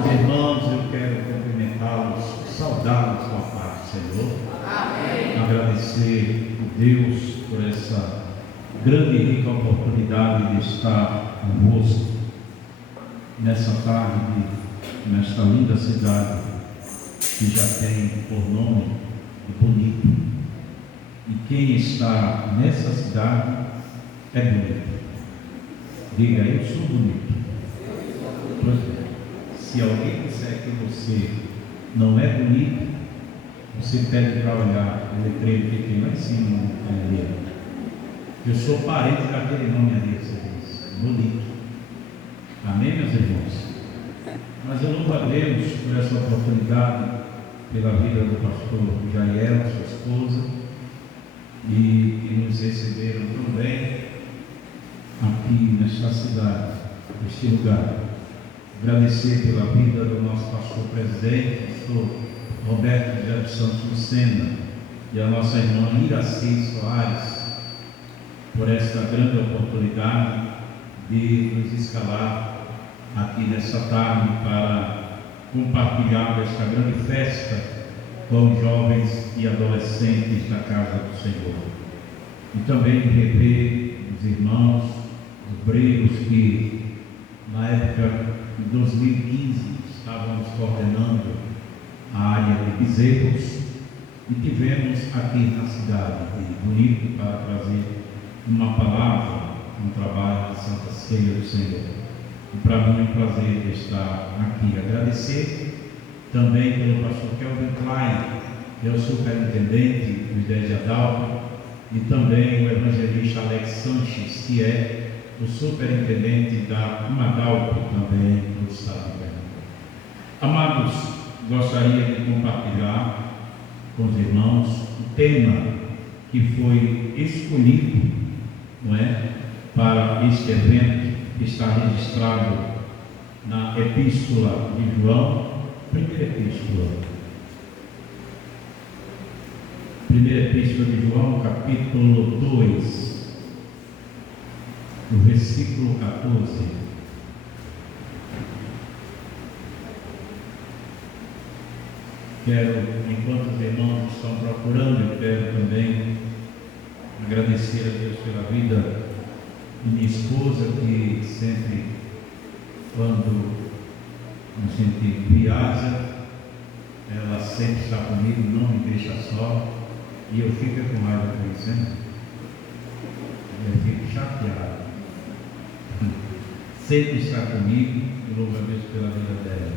Meus irmãos, eu quero cumprimentá-los, saudá-los com a paz do Senhor. Amém. Agradecer a Deus por essa grande e rica oportunidade de estar convosco nessa tarde, nesta linda cidade que já tem por nome Bonito. E quem está nessa cidade é bonito. Diga, eu sou bonito. Pois é. Se alguém disser que você não é bonito, você pede para olhar o letreiro que tem lá em cima no caneleiro. Eu sou parente daquele nome ali, você diz, bonito. Amém, meus irmãos? Mas eu louvo a Deus por essa oportunidade, pela vida do pastor Jair, sua esposa, e nos receberam tão bem aqui nesta cidade, neste lugar. Agradecer pela vida do nosso pastor presidente, pastor Roberto José dos Santos Lucena, e a nossa irmã Iraci Soares, por esta grande oportunidade de nos escalar aqui nessa tarde para compartilhar esta grande festa com os jovens e adolescentes da casa do Senhor. E também de rever os irmãos obreiros que na época de 2015 estávamos coordenando a área de bezerros e tivemos aqui na cidade de Bonito para trazer uma palavra, um trabalho de Santa Ceia do Senhor. E para mim é um prazer estar aqui. Agradecer também pelo pastor Kelvin Klein, que é o superintendente do IDES de Adalto, e também o evangelista Alex Sanches, que é o superintendente da Madalpo, também do estado de Pernambuco. Amados, gostaria de compartilhar com os irmãos o tema que foi escolhido, não é, para este evento, que está registrado na Epístola de João, primeira Epístola de João, capítulo 2, no versículo 14. Quero, enquanto os irmãos estão procurando, eu quero também agradecer a Deus pela vida de minha esposa, que sempre, quando a gente viaja, ela sempre está comigo, não me deixa só, e eu fico com raiva com isso, né? Eu fico chateado. Sempre está comigo, e louvo a Deus pela vida dela.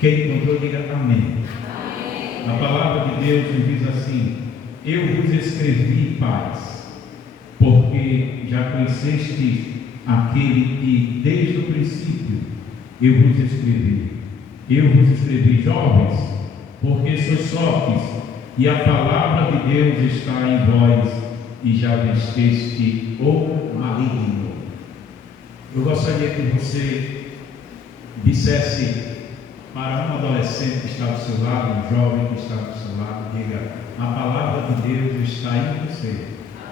Quem encontrou, diga amém. Amém. A palavra de Deus nos diz assim: eu vos escrevi paz, porque já conheceste aquele que desde o princípio eu vos escrevi. Eu vos escrevi, jovens, porque sois fortes, e a palavra de Deus está em vós, e já venceste o maligno. Eu gostaria que você dissesse para um adolescente que está do seu lado, um jovem que está do seu lado, diga: a palavra de Deus está em você.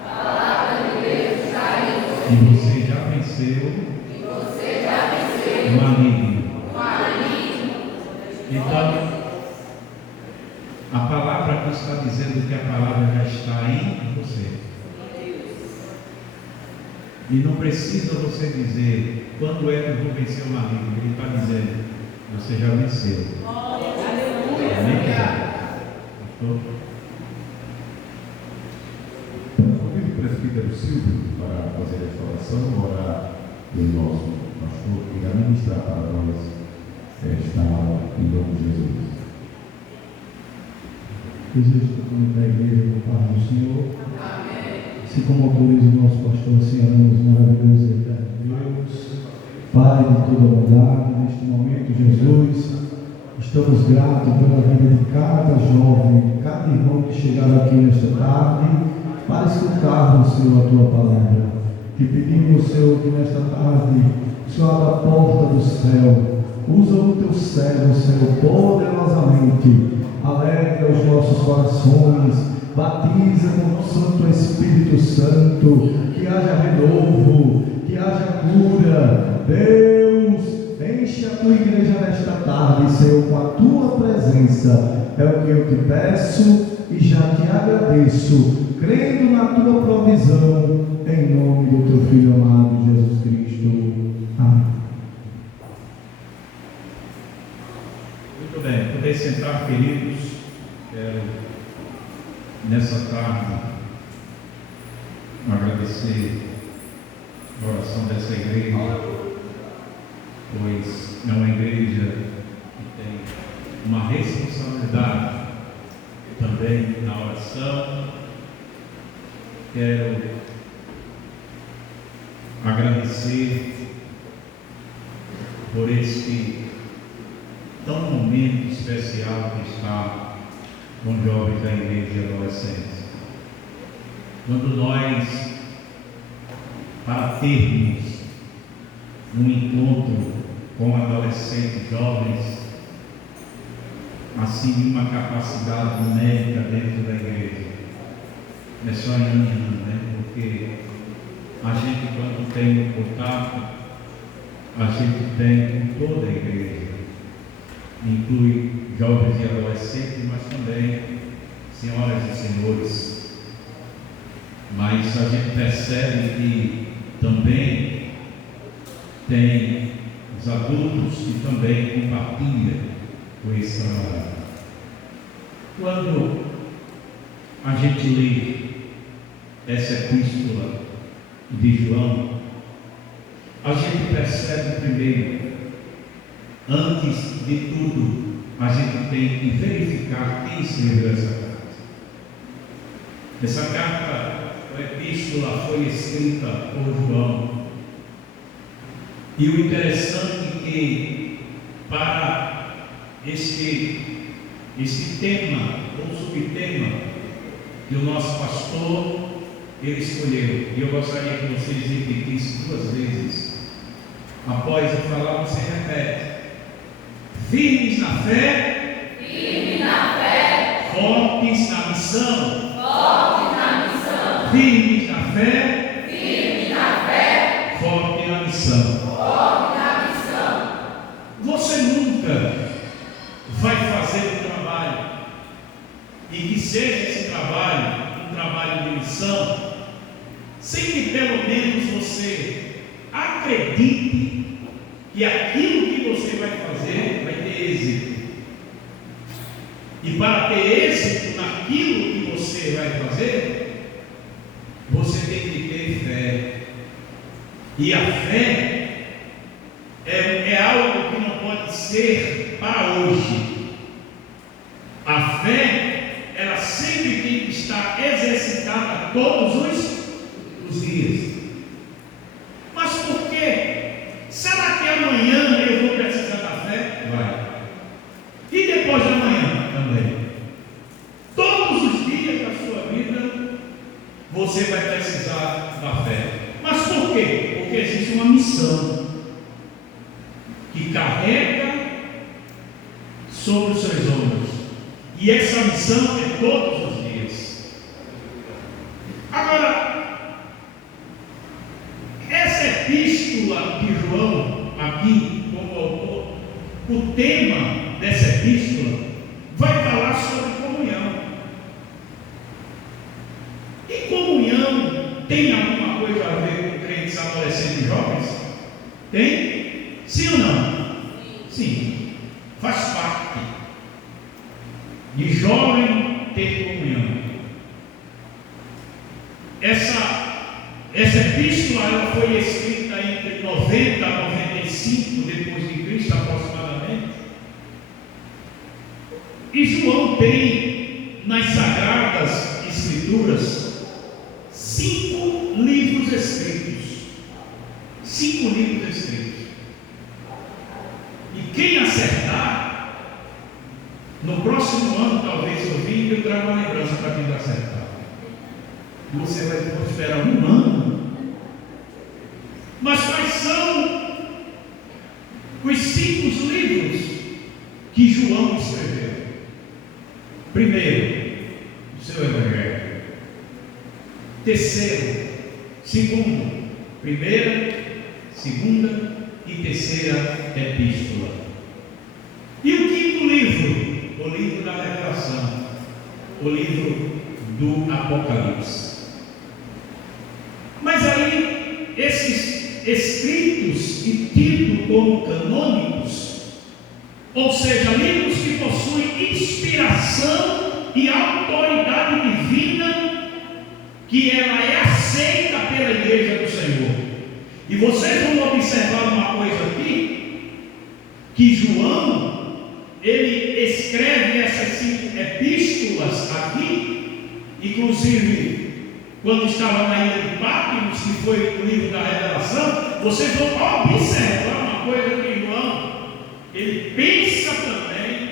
A palavra de Deus está em você. E você já venceu o maligno. Então, a palavra aqui está dizendo que a palavra já está em você. E não precisa você dizer quando é que eu vou vencer o maligno. Ele está dizendo: você já venceu. Amém? Convido o presbítero Silvio para fazer esta oração, orar pelo nosso pastor que irá ministrar para nós esta aula em nome de Jesus. Desejo cumprimentar a igreja com a paz do Senhor. Amém. Se como autoriza o nosso pastor, assim oramos, maravilhoso e eterno Deus, Pai de toda bondade, neste momento, Jesus, estamos gratos pela vida de cada jovem, cada irmão que chegaram aqui nesta tarde, para escutarmos, Senhor, a tua palavra. Te pedimos, Senhor, que nesta tarde o Senhor abra a porta do céu, usa o teu servo, Senhor, poderosamente, alegra os nossos corações, batiza com o Santo Espírito Santo, que haja renovo, que haja cura. Deus, enche a tua igreja nesta tarde, Senhor, com a tua presença. É o que eu te peço e já te agradeço, crendo na tua provisão, em nome do teu Filho amado, Jesus Cristo. Amém. Muito bem, poder sentar, queridos. Quero, nessa tarde, agradecer a oração dessa igreja, pois é uma igreja que tem uma responsabilidade também na oração. Quero agradecer por este tão momento especial que está com jovens da igreja e adolescentes. Quando nós, para termos um encontro com adolescentes, jovens, assim, de uma capacidade médica dentro da igreja, é só em ano, né? Porque a gente, quando tem um contato, a gente tem com toda a igreja, inclui jovens e adolescentes, mas também senhoras e senhores. Mas a gente percebe que também tem os adultos que também compartilham com esse trabalho. Quando a gente lê essa epístola de João, a gente percebe primeiro, antes de tudo, a gente tem que verificar quem escreveu essa carta. Essa carta, a epístola, foi escrita por João. E o interessante é que, para este tema, ou subtema, que o nosso pastor ele escolheu, e eu gostaria que vocês repetissem 2 vezes. Após eu falar, você repete: firmes na fé, fortes na missão, firmes na fé, fortes na missão. Você nunca vai fazer um trabalho, e que seja esse trabalho um trabalho de missão, sem que pelo menos você acredite que aquilo que você vai fazer vai ter êxito. E para ter êxito naquilo que você vai fazer, você tem que ter fé. E a fé é algo que não pode ser para hoje. A fé, ela sempre tem que estar exercitada todos os dias. Mas por quê? Será que amanhã eu vou precisar da fé? Vai. E depois de amanhã também. Todos os dias da sua vida você vai precisar da fé. Mas por quê? Porque existe uma missão que carrega sobre os seus ombros. E essa missão é todos os dias. Agora, essa epístola de João, aqui, como autor, o tema dessa epístola vai falar sobre comunhão. E comunhão tem alguma coisa a ver com crentes, adolescentes e jovens? Tem? Sim ou não? Sim. Faz parte de jovem ter comunhão. Essa epístola ela foi escrita entre 90 a 95 depois de Cristo, aproximadamente. E João tem nas Sagradas Escrituras 5 livros escritos. 5 livros escritos. E quem acertar, no próximo ano, talvez eu vim, eu trago uma lembrança para quem acertar. Você vai esperar um ano. Mas quais são os 5 livros que João escreveu? Primeiro, o seu Evangelho. Terceiro, segundo, primeira, segunda e terceira epístola. E o quinto livro? O livro da Revelação, o livro do Apocalipse. Mas aí, esses escritos e tidos como canônicos, ou seja, livros que possuem inspiração e autoridade divina, que ela é aceita pela Igreja do Senhor. E vocês vão observar uma coisa aqui, que João, ele escreve essas 5 epístolas aqui, inclusive quando estava na ilha de Patmos, que foi o livro da Revelação, vocês vão observar uma coisa que João, ele pensa também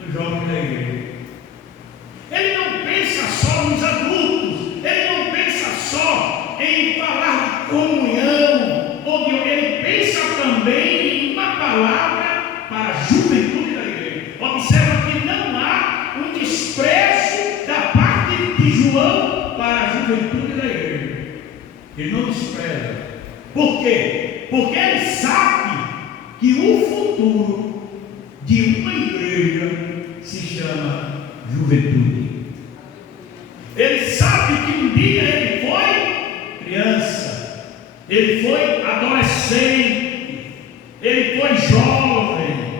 no jovem da igreja. Ele não pensa só nos adultos, ele não pensa só em falar de comunhão, ele pensa também em uma palavra para a juventude da igreja. Observa que não há um desprezo da parte de João para a juventude da igreja. Ele não despreza. Por quê? Porque ele sabe que o futuro de uma igreja se chama juventude. Ele sabe que um dia ele foi criança, ele foi adolescente, ele foi jovem.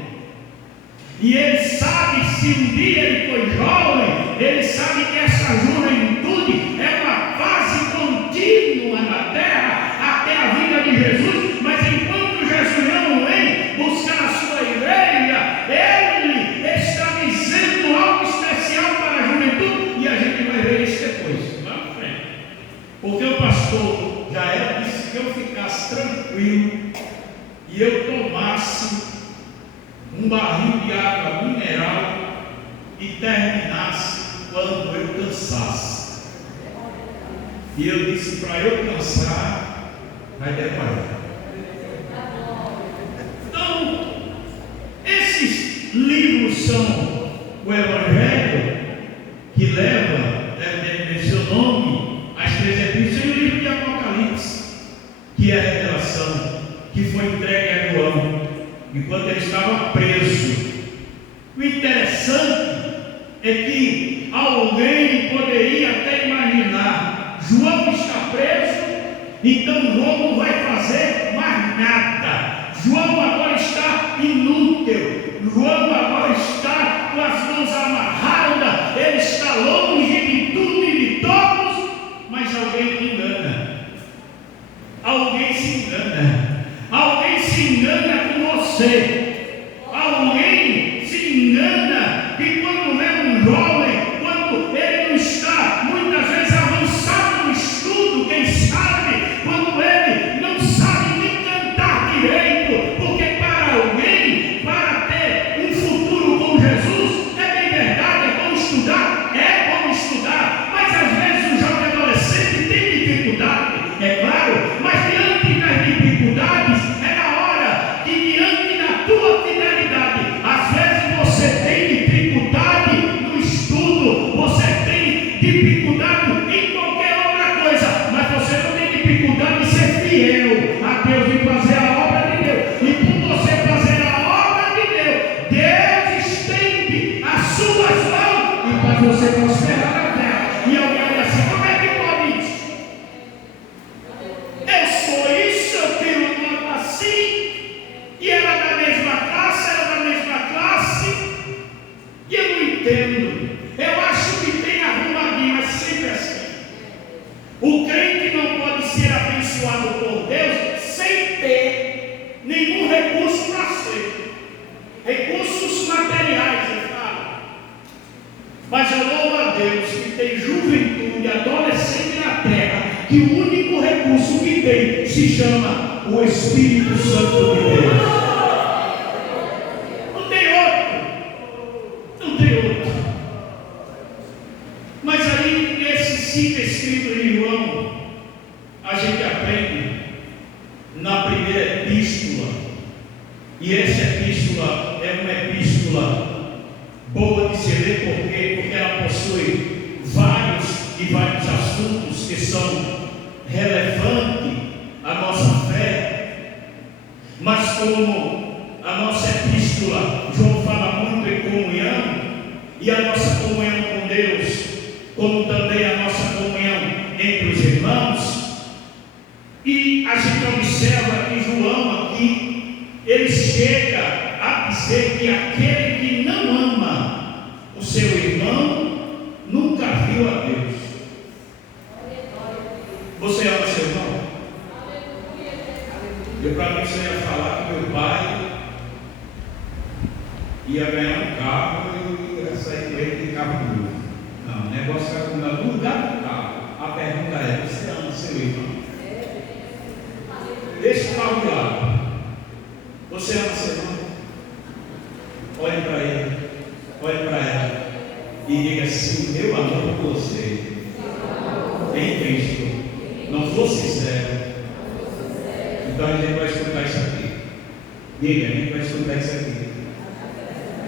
E ele sabe, se um dia ele foi jovem, ele sabe que essa juventude é uma fase contínua na terra até a vinda de Jesus. Mas enquanto Jesus não vem buscar a sua igreja, ele está dizendo algo especial para a juventude, e a gente vai ver isso depois, lá na frente. Porque o pastor Jael disse que eu ficasse tranquilo e eu tomasse um barril de água mineral e terminasse quando eu cansasse. E eu disse, para eu cansar vai demorar. Então, esses livros são o Evangelho, que leva, deve seu nome, as 3 epístolas, e o livro de Apocalipse, que é a revelação que foi entregue a João enquanto ele estava preso. O interessante é que alguém poderia até imaginar: João está preso, então João não vai fazer mais nada. João agora está inútil. João agora está com as mãos amarradas. Ele está longe de tudo e de todos. Mas alguém te engana. Alguém se engana. Alguém se engana com você. Alguém se engana que quando vê um jovem, quando ele não está muitas vezes avançado no estudo, quem sabe, quando ele não sabe nem cantar direito, porque para alguém, para ter um futuro com Jesus, é bem verdade, é bom estudar, mas às vezes o jovem adolescente tem dificuldade, é claro, mas diante das dificuldades, é na hora que diante da tua fidelidade, às vezes você tem dificuldade no estudo, você tem dificuldade em qualquer outra coisa, mas você não tem dificuldade em ser fiel a Deus e fazer a obra de Deus. E por você fazer a obra de Deus, Deus estende as suas mãos e faz você prosperar na terra. E alguém olha assim: como é que pode isso? Eu sou isso, eu tenho um nome assim, e ela é da mesma classe, e eu não entendo. Eu acho que tem arrumadinho, mas sempre assim. O crente não pode ser abençoado por Deus sem ter nenhum recurso para ser. Recursos materiais, eu falo. Mas eu louvo a Deus que tem juventude, adolescente na terra, que o único recurso que tem se chama o Espírito Santo de Deus. Não tem outro. Mas aí, nesses 5 escritos de João, a gente aprende na primeira epístola, e essa epístola é uma epístola boa de se ler, porque ela possui vários assuntos que são relevantes à nossa fé, Mas como a nossa epístola, João fala muito em comunhão, e a nossa comunhão com Deus, como também a nossa comunhão entre os irmãos, e a gente observa que João aqui, ele chega a dizer que aquele que não ama o seu irmão, nunca viu a Deus. Você ama seu irmão? Eu, para mim, você ia falar que meu pai ia ganhar um carro e ia sair com ele de carro novo. Não, o negócio é no lugar do carro. A pergunta é: você ama seu irmão? Deixa o carro de lado. Você ama seu irmão? Olhe para ele, olhe para ela e diga assim: meu amor por você em Cristo não fosse sincero. Então a gente vai escutar isso aqui. Diga, a gente vai escutar isso aqui.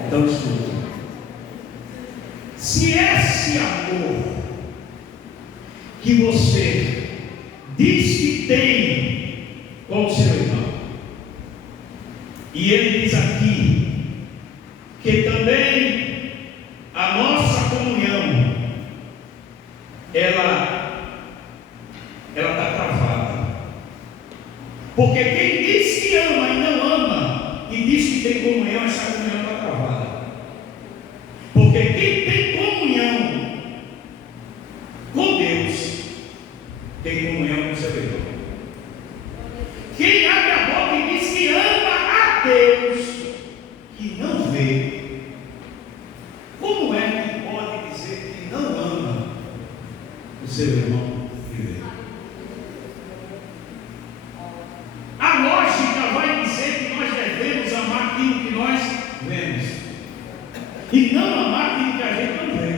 Então escuta. Se esse amor que você diz que tem com o seu irmão, e ele diz aqui que também a nossa comunhão ela está travada, porque quem diz que ama e não ama e diz que tem comunhão, essa comunhão está travada. Porque quem tem comunhão com Deus tem comunhão com o seu irmão. Quem abre a boca e diz que ama a Deus e não vê, como é que pode dizer que não ama o seu irmão que vê? A lógica vai dizer que nós devemos amar aquilo que nós vemos e não amar aquilo que a gente não vê.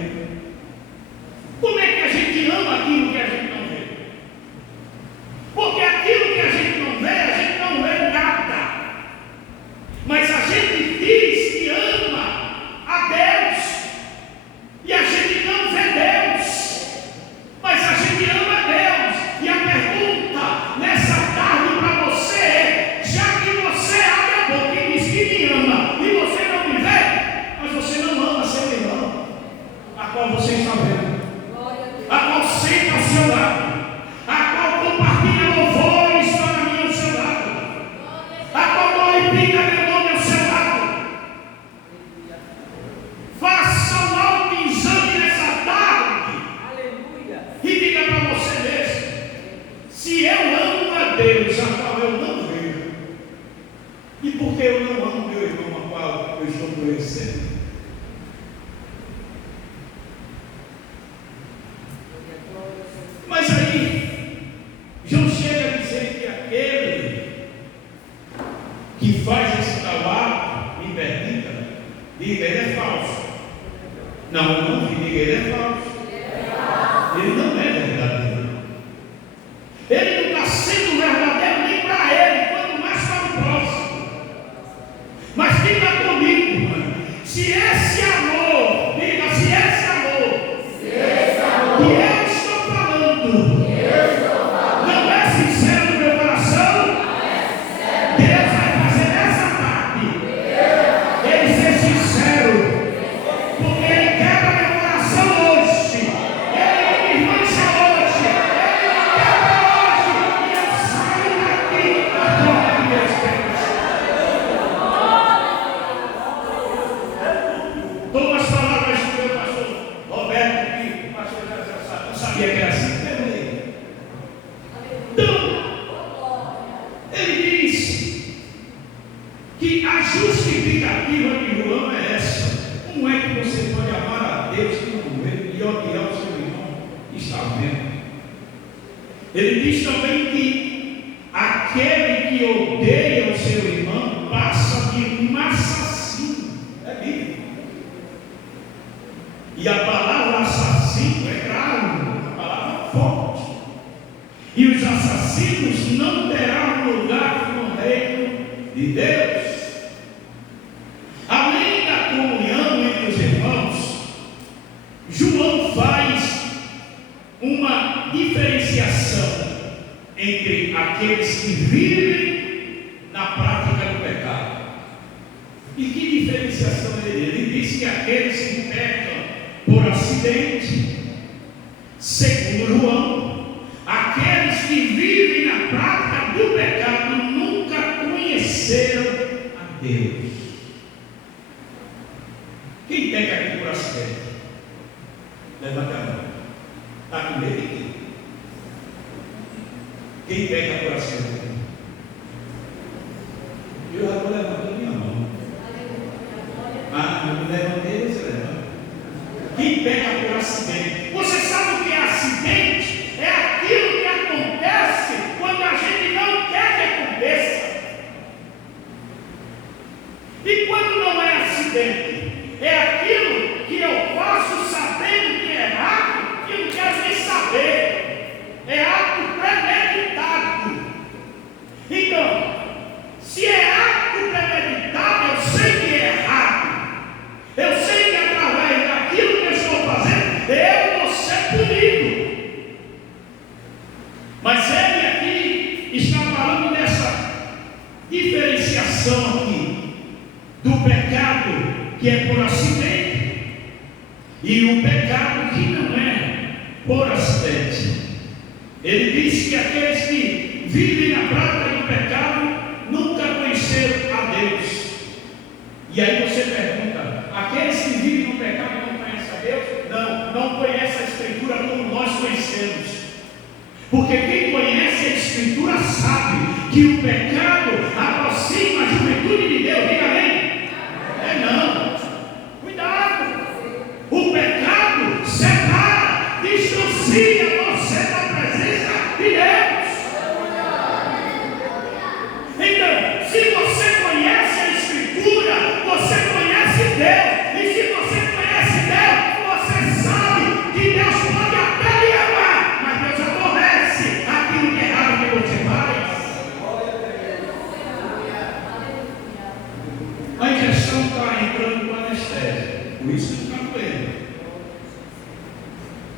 Como é que a gente ama aquilo que a gente não vê? Porque aquilo que a gente não vê nada. Mas a gente diz que ama a Deus e a gente não vê Deus, mas a gente ama a Deus. E a pergunta nessa tarde para você é: já que você abre a boca e diz que me ama e você não me vê, mas você não ama seu irmão, a qual você está vendo, a qual senta ao seu lado, a qual compartilha louvores para mim ao seu lado, a qual glorifica meu nome ao seu lado. Faça um autoexame nessa tarde e diga para você mesmo: se eu amo a Deus, a qual eu não vejo, e por que eu não amo meu irmão, a qual eu estou conhecendo? Mas aí, João chega a dizer que aquele que faz esse tal ato, me permita, diga, ele é falso. Não, não, diga, ele é falso. Ele não é verdadeiro. Ele não está sendo verdadeiro nem para ele, quanto mais para o próximo. Mas fica comigo, mano. Se esse amor, diga, se esse amor que eu estou falando não é sincero no meu coração, Deus vai fazer nessa tarde ele ser sincero, porque ele quebra meu coração hoje, ele me mancha hoje, ele me quebra hoje, e eu saio daqui a glória de Deus. Como as palavras do meu pastor Roberto, que o pastor já não sabia que era assim. Então, ele diz que a justificativa de João é essa: como é que você pode amar a Deus que não vê e odiar o seu irmão que está vendo? Ele diz também que aquele que odeia o seu irmão passa de um assassino. É Bíblia. E a palavra assassino é grave, a palavra forte. E os assassinos não terão lugar no reino de Deus. Além da comunhão entre os irmãos, João faz uma diferenciação entre aqueles que vivem na prática diferenciação dele. Ele diz que aqueles que pecam por acidente, segundo João, aqueles que vivem na prática do pecado nunca conheceram a Deus. Quem peca aqui por acidente? Levanta a mão. Está com medo de quê? Quem peca por acidente? Eu já estou levantando minha mão. Eu me levantei, você levanta. Quem peca por acidente? Você sabe o que é acidente? É aquilo que acontece quando a gente não quer que aconteça. E quando não é acidente? É aquilo que eu faço sabendo que é errado, que eu não quero nem saber. É ato premeditado. Então, se é ato premeditado, eu sei que é errado. Eu sei que através daquilo que eu estou fazendo, eu vou ser punido. Mas ele aqui está falando dessa diferenciação aqui do pecado que é por acidente e o pecado que não é por acidente. Ele diz que aqueles que vivem na prática do pecado nunca conheceram a Deus. E aí você pergunta: aqueles que vivem no pecado não conhecem a Deus? Não conhecem a Escritura como nós conhecemos. Porque quem conhece a Escritura sabe que o pecado aproxima a juventude de Deus. Diga amém? Não. Cuidado. O pecado separa, distancia você da presença de Deus. Então, se você conhece a Escritura, você conhece Deus. E se você conhece Deus, você sabe que Deus pode até lhe amar, mas Deus aborrece aquilo que é errado que você faz. A injeção está entrando com anestésia, por isso que não está doendo.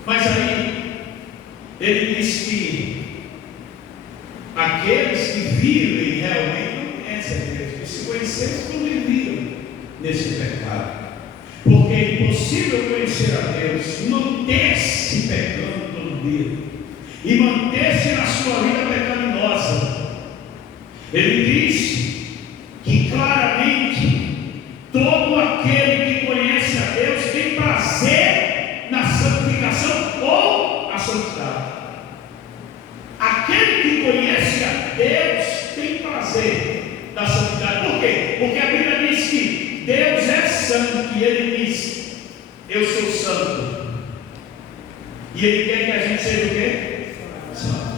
Mas aí, ele diz que aqueles que vivem realmente não conhecem a Deus, e se conhecessem, não viviam nesse pecado. Porque é impossível conhecer a Deus, manter-se pecando todo dia e manter-se na sua vida pecaminosa. Ele diz que claramente todo aquele que conhece a Deus tem prazer na santificação ou a santidade. Aquele que conhece a Deus tem prazer na santidade. Por quê? Porque a Bíblia diz que Deus é santo e Ele diz: eu sou santo. E Ele quer que a gente seja o quê? Santo.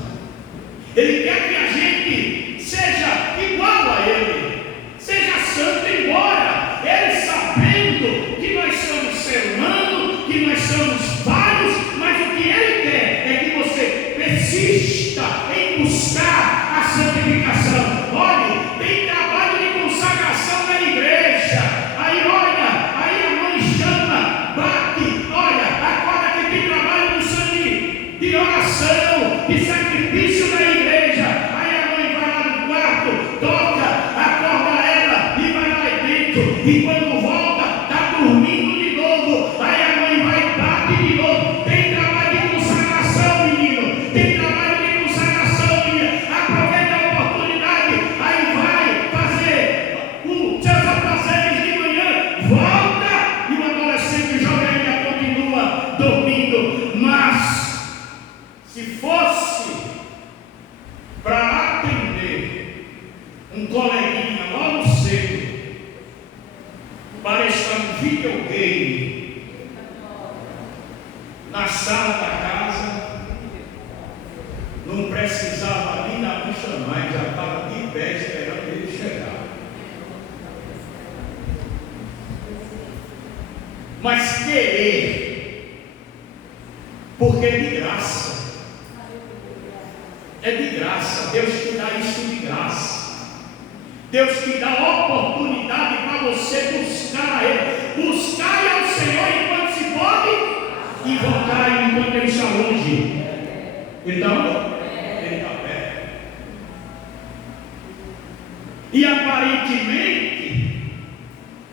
Ele quer que a gente seja igual a Ele, seja santo, embora Ele, sabendo que nós somos ser humano, que nós somos vários, mas o que Ele quer é que você persista em buscar a santificação. Olha, tem trabalho de consagração na igreja. Aí olha, aí a mãe chama, bate, olha, acorda que tem trabalho de oração, de sacrifício na igreja. Aí a mãe vai lá no quarto, toca, acorda ela e vai lá dentro. E quando volta, está dormindo de novo. Aí a mãe vai e bate de novo. Tem trabalho de consagração, menino. Tem trabalho de consagração, menina. Aproveita a oportunidade. Aí vai fazer os seus afazeres de manhã. Volta. E o adolescente jovem ainda continua dormindo. Mas se fosse para atender um coleguinha logo cedo para estar no videogame na sala da casa, não precisava nem da mãe chamar, já estava de pé esperando ele chegar. Mas querer, porque é de graça. É de graça, Deus te dá isso de graça. Deus te dá a oportunidade para você buscar a Ele. Buscar ao Senhor enquanto se pode, invocar enquanto Ele está longe. Então, Ele está perto. E aparentemente,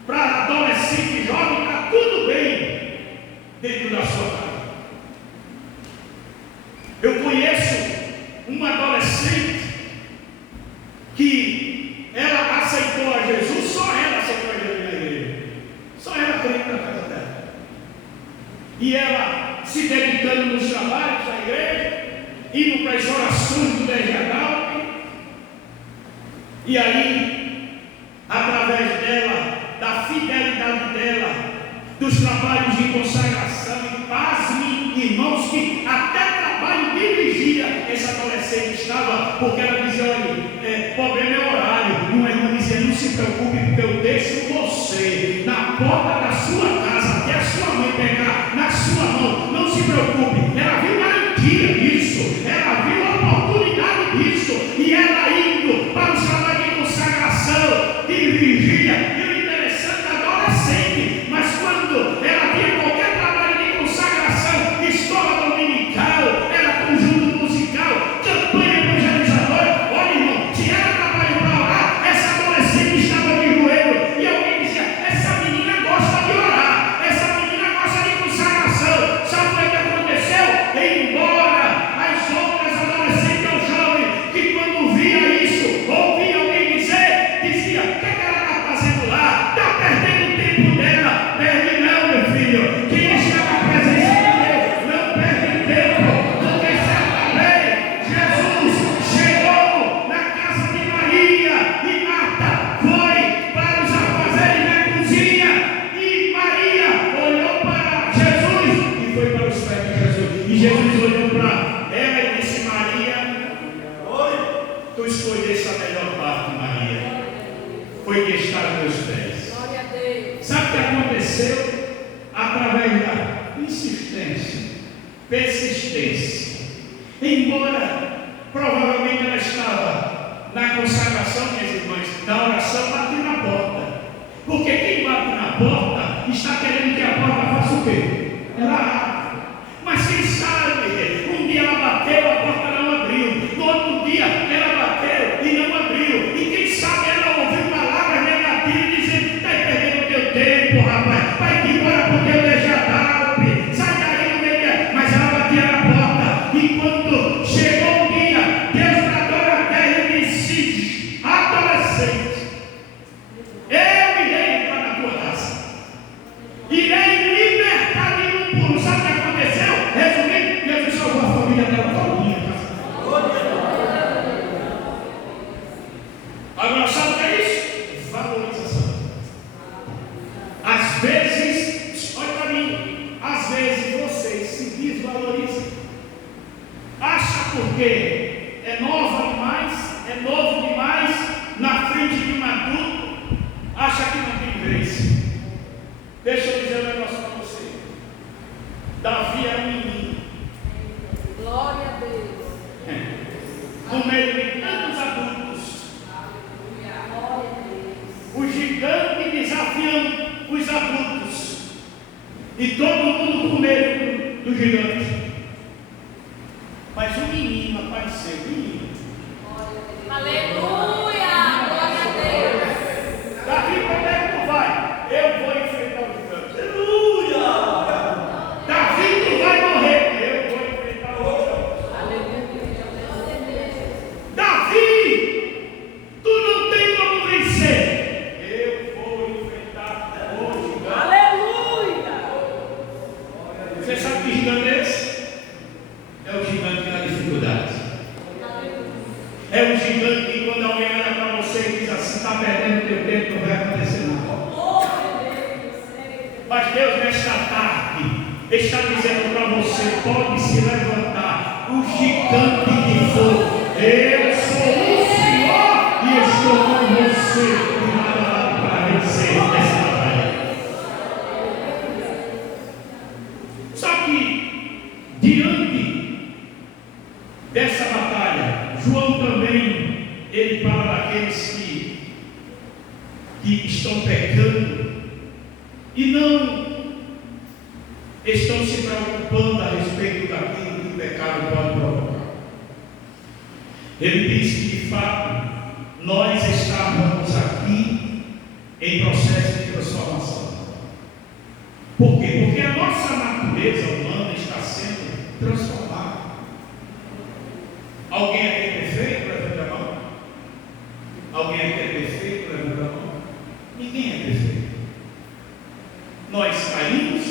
para adolescente e jovem, está tudo bem dentro da sua casa. Eu conheço uma adolescente que ela aceitou a Jesus, só ela aceitou a Jesus na igreja, só ela crente na casa dela, e ela se dedicando nos trabalhos da igreja, indo para as orações do Dejagal, e aí, através dela, da fidelidade dela, dos trabalhos de consagração, e pasmem, irmãos, que até trabalho de vigia essa adolescente estava, porque ela dizia: olha, problema é horário. Uma irmã dizia: não se preocupe, porque eu deixo você na porta da sua casa até a sua mãe pegar na sua mão. Não se preocupe. Ela viu garantia disso, ela viu a oportunidade disso, e ela indo para os trabalhos de consagração, de vigília. E o interessante da adolescente, mas quando ela tinha qualquer trabalho de consagração, escola dominical, era conjunto musical, campanha evangelizadora, olha, irmão, se ela trabalha para orar, essa adolescente estava de joelho, e alguém dizia: essa menina gosta de orar, essa menina gosta de consagração. Sabe o que aconteceu? Embora as outras adolescentes ou jovens, que quando via isso, ouvia alguém dizer, dizia: o que ela está fazendo lá? Está perdendo o tempo dela. Perde não, meu filho. Quem está na presença de Deus não perde tempo, porque certamente Jesus chegou na casa de Maria, e Marta foi para os afazeres na cozinha, e Maria olhou para Jesus e foi para os pés de Jesus, e Jesus olhou para ela e disse: Maria, tu escolheste a melhor parte, Maria, foi de estar aos meus pés. Glória a Deus. Sabe o que aconteceu? Através da insistência, persistência, embora provavelmente ela estava na consagração, minhas irmãs, na oração, bateu na porta, porque quem bate na porta está querendo que a porta faça o quê? Ela abre. Mas quem sabe, um dia ela bateu, a porta não abriu, no outro dia ela bateu e não abriu, e quem sabe ela ouviu palavras negativas dizendo: está perdendo o teu tempo, rapaz, vai embora para o teu Dejagal, sai daí no meio. Mas ela batia na porta, e quando chegou o dia, Deus bradou na terra e disse: adolescente, eu irei entrar na tua casa, irei libertar de um por um. Sabe o que aconteceu? Resumindo, Deus salvou a família dela todinha. Agora, sabe o que é isso? Valorização. Às vezes, olha para mim, às vezes vocês se desvalorizam. Acha porque é nova demais, é novo demais, na frente de um adulto, acha que não tem vez. Deixa eu dizer um negócio para você. Davi era um menino, Glória a Deus. no meio de tantos adultos, Glória a Deus. o gigante desafiando os adultos, e todo mundo com medo do gigante. Mas o menino apareceu, o menino. Aleluia. Glória a Deus. Davi, como é que tu vai? Eu vou enfrentar o gigante. Aleluia! Davi, tu vai morrer. Eu vou enfrentar o gigante. Davi, tu não tem como vencer. Eu vou enfrentar o gigante. Aleluia. Você sabe que gigante é esse? É o gigante da dificuldade. É o gigante que quando alguém olha para você e diz assim: está perdendo teu tempo, não vai acontecer nada. Mas Deus, nesta tarde, está dizendo para você: pode se levantar, o gigante que for. Eu sou o Senhor e estou com você, para vencer essa batalha. Só que, diante dessa batalha, João também, ele fala daqueles que estão pecando e não estão se preocupando a respeito daquilo que o pecado pode provocar. Ele diz que, de fato, nós estávamos aqui em processo de transformação. ninguém é perfeito. Nós caímos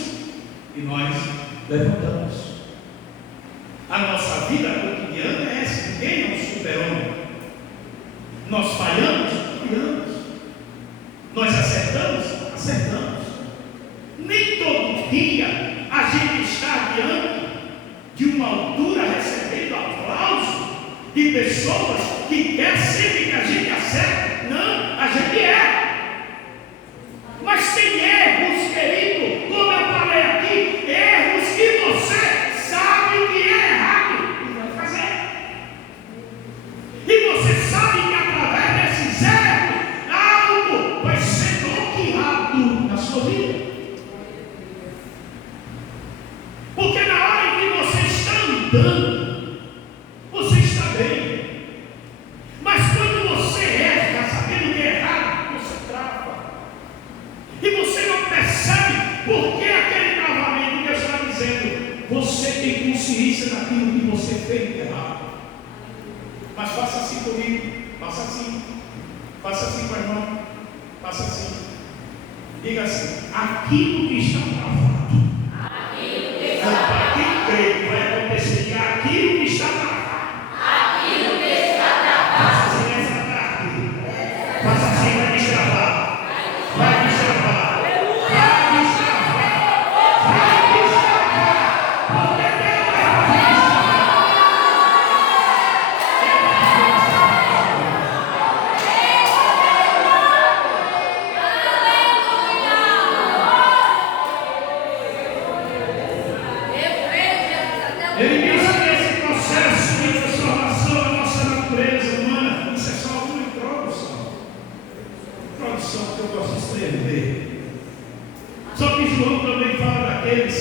e nós levantamos. A nossa vida cotidiana é essa, ninguém é um super-homem. Nós falhamos, nós acertamos. Nem todo dia a gente está diante de uma altura recebendo aplauso de pessoas que querem sempre que a gente acerte. Não, a gente erra. Mas tem erros, querido, como eu falei aqui, erros que você sabe que é errado e vai fazer. E você sabe que através desses erros, algo vai ser bloqueado na sua vida. Porque na hora em que você está andando, você está bem. Mas quando você erra, sabendo que é errado, você trava. E você não percebe por que aquele travamento que eu estou dizendo. Você tem consciência daquilo que você fez de errado. Mas faça assim comigo, faça assim com a irmã, faça assim. Diga assim: aquilo que está travado. Para quem crê, vai acontecer que aquilo que está travado. Faça assim nessa tarde. Faça assim, vai destravar. Vai destravar. Porque Deus vai destravar. Ele disse que esse processo de transformação da nossa natureza humana, isso é só uma introdução que eu posso escrever. Só que João também fala daqueles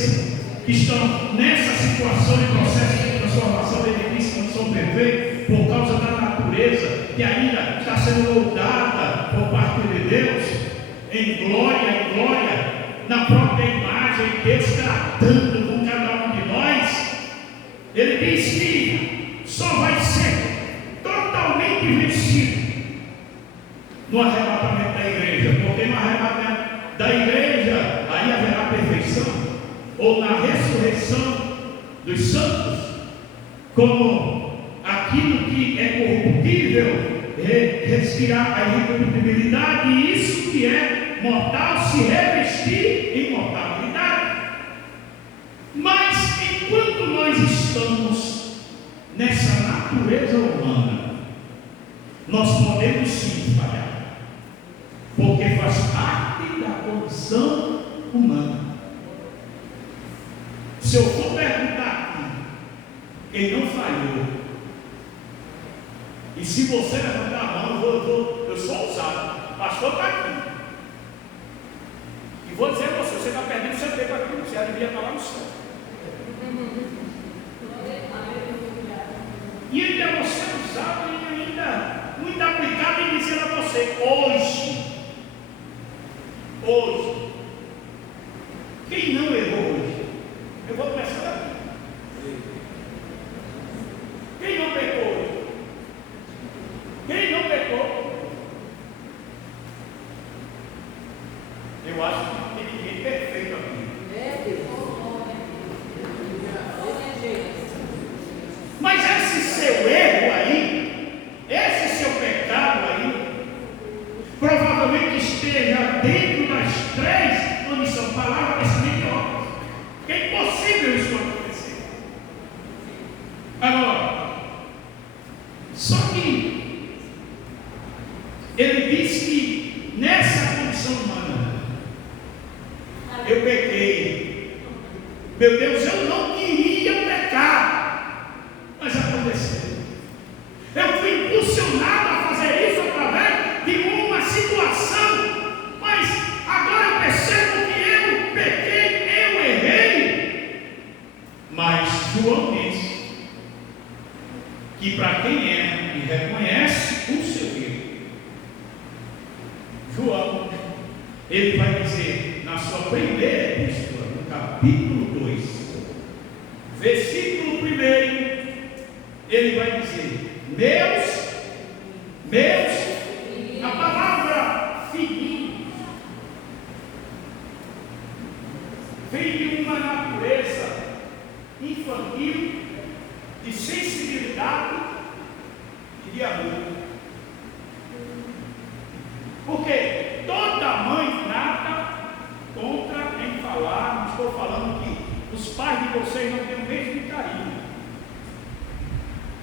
que estão nessa situação de processo de transformação. Ele diz que não são perfeitos por causa da natureza que ainda está sendo moldada por parte de Deus em glória, na própria imagem, Deus tratando com cada um de nós. Ele diz que só vai ser totalmente vencido no arrebatamento da igreja, porque no arrebatamento da igreja aí haverá perfeição, ou na ressurreição dos santos, como aquilo que é corruptível respirar a incorruptibilidade, e isso que é mortal se revestir em mortalidade. Mas enquanto nós estamos nessa natureza humana, nós podemos sim falhar, porque faz parte da condição humana. Se eu for perguntar aqui quem não falhou, e se você levantar a mão, eu sou ousado, pastor está aqui, e vou dizer a você está perdendo seu tempo aqui, você devia estar lá no céu. E ainda você usado e ainda muito aplicado em dizer a você: hoje, quem não errou hoje? Eu vou começar daqui. Quem não pecou hoje? Quem não pecou? Eu acho que não tem ninguém perfeito aqui. Mas esse seu erro aí, esse seu pecado aí, provavelmente esteja dentro das três, onde são palavras, pensamento e obras. Que é impossível isso acontecer. Agora, só que ele diz que nessa condição humana, eu pequei. Meu Deus, eu não queria pecar. Mas aconteceu. Eu fui impulsionado a fazer isso através de uma situação. Mas agora eu percebo que eu pequei, eu errei. Mas João diz que para quem erra e reconhece o seu erro, João, ele vai dizer na sua primeira epístola, no capítulo 2, versículo 1, ele vai dizer: meus, a palavra filhinhos, infantil, de sensibilidade e de amor. Porque toda mãe nada contra em falar, não estou falando que os pais de vocês não têm o mesmo carinho.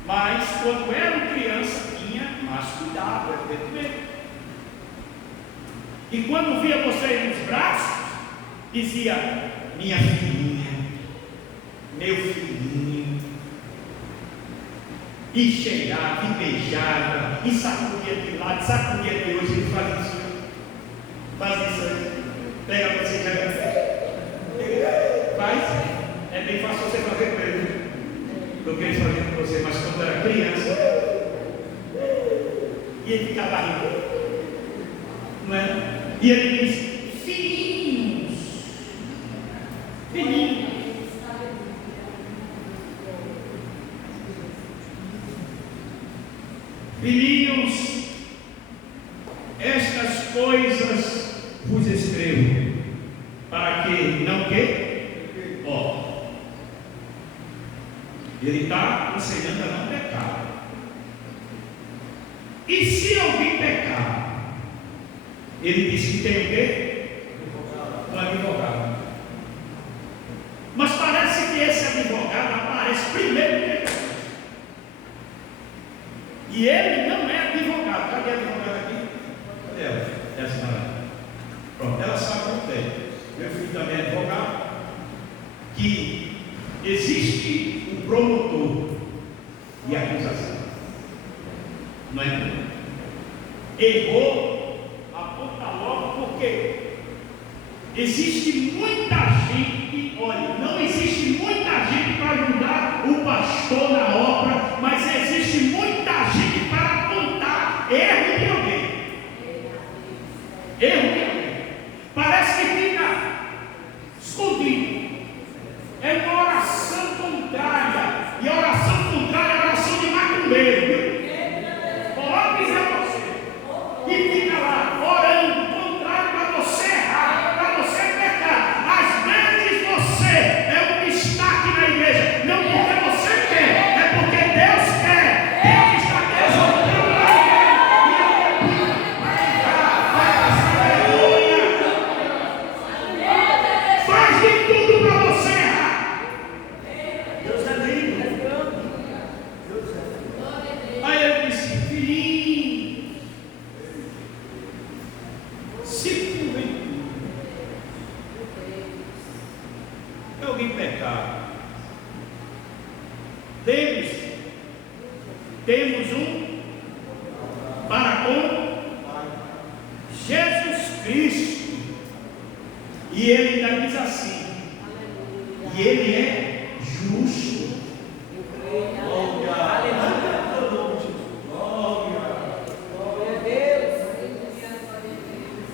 Mas quando eram criança tinha mais cuidado, evidentemente. E quando via vocês nos braços, dizia: minha filhinha, meu filhinho. E chegava, e beijava, e sacudia de lado, sacudia de hoje, ele faz isso. Faz isso aí. Pega você e faz. É bem fácil você fazer com ele do que eles faziam com você, mas quando era criança, e ele ficava rindo, não é? E ele diz: filhinhos, filhinhos. Filhinhos, estas coisas vos escrevo, para que não que? Ó, ele está ensinando a não pecar. E se alguém pecar, ele diz que tem o quê? Um advogado. Mas parece que esse advogado aparece primeiro que ele. E ele não é advogado. Cadê a advogada aqui? Cadê ela? Essa não. Pronto, ela sabe como tem. Meu filho também é advogado. Que existe um promotor de acusação. Não é? Errou, aponta logo, porque existe muita gente, olha, não existe muita gente para ajudar o pastor na obra, mas existe muita gente para apontar erro de alguém. Erro de alguém. Parece que fica escondido. É uma oração contrária. E a oração contrária é a oração de macumbeiro. Coloque isso a você. E fica lá, orando, contrário para você errar, para você pecar. Às vezes você é um destaque na igreja. Não porque você quer, é porque Deus quer. Deus está exaltando a igreja. E vai passar vergonha. Faz de tudo para você errar. Deus é lindo. Aí ele disse: filhinho, se porventura alguém pecar, lembre-se, temos um para com Jesus Cristo. E ele ainda diz assim: e ele é justo.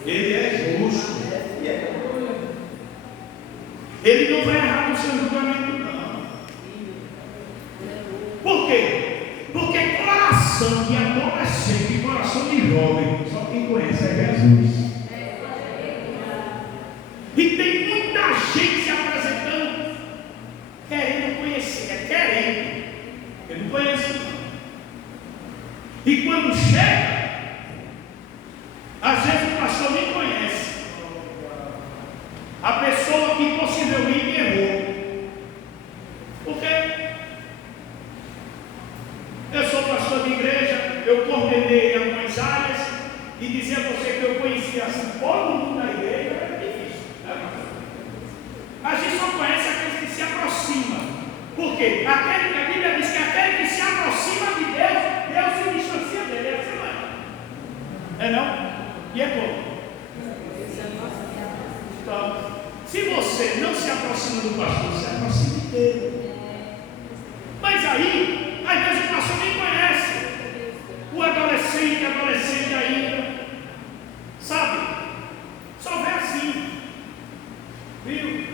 Ele é justo. Ele não vai errar no seu julgamento, não. Por quê? Porque coração de adolescente, coração de jovem, só quem conhece é Jesus. E tem muita gente se apresentando querendo conhecer, querendo. Eu não conheço, não. E quando chega, às vezes o pastor nem conhece a pessoa que possivelmente errou. Por quê? Eu sou pastor de igreja, eu coordenei algumas áreas, e dizer a você que eu conhecia assim todo mundo da igreja era difícil. A gente só conhece aqueles que se aproximam. Por quê? Aquele que a Bíblia diz que aquele que se aproxima de Deus, Deus se distancia dele. É assim, não é? É não? E é como? Então, se você não se aproxima do pastor, se aproxime dele. Mas aí, às vezes o pastor nem conhece o adolescente ainda, sabe? Só vê assim, viu?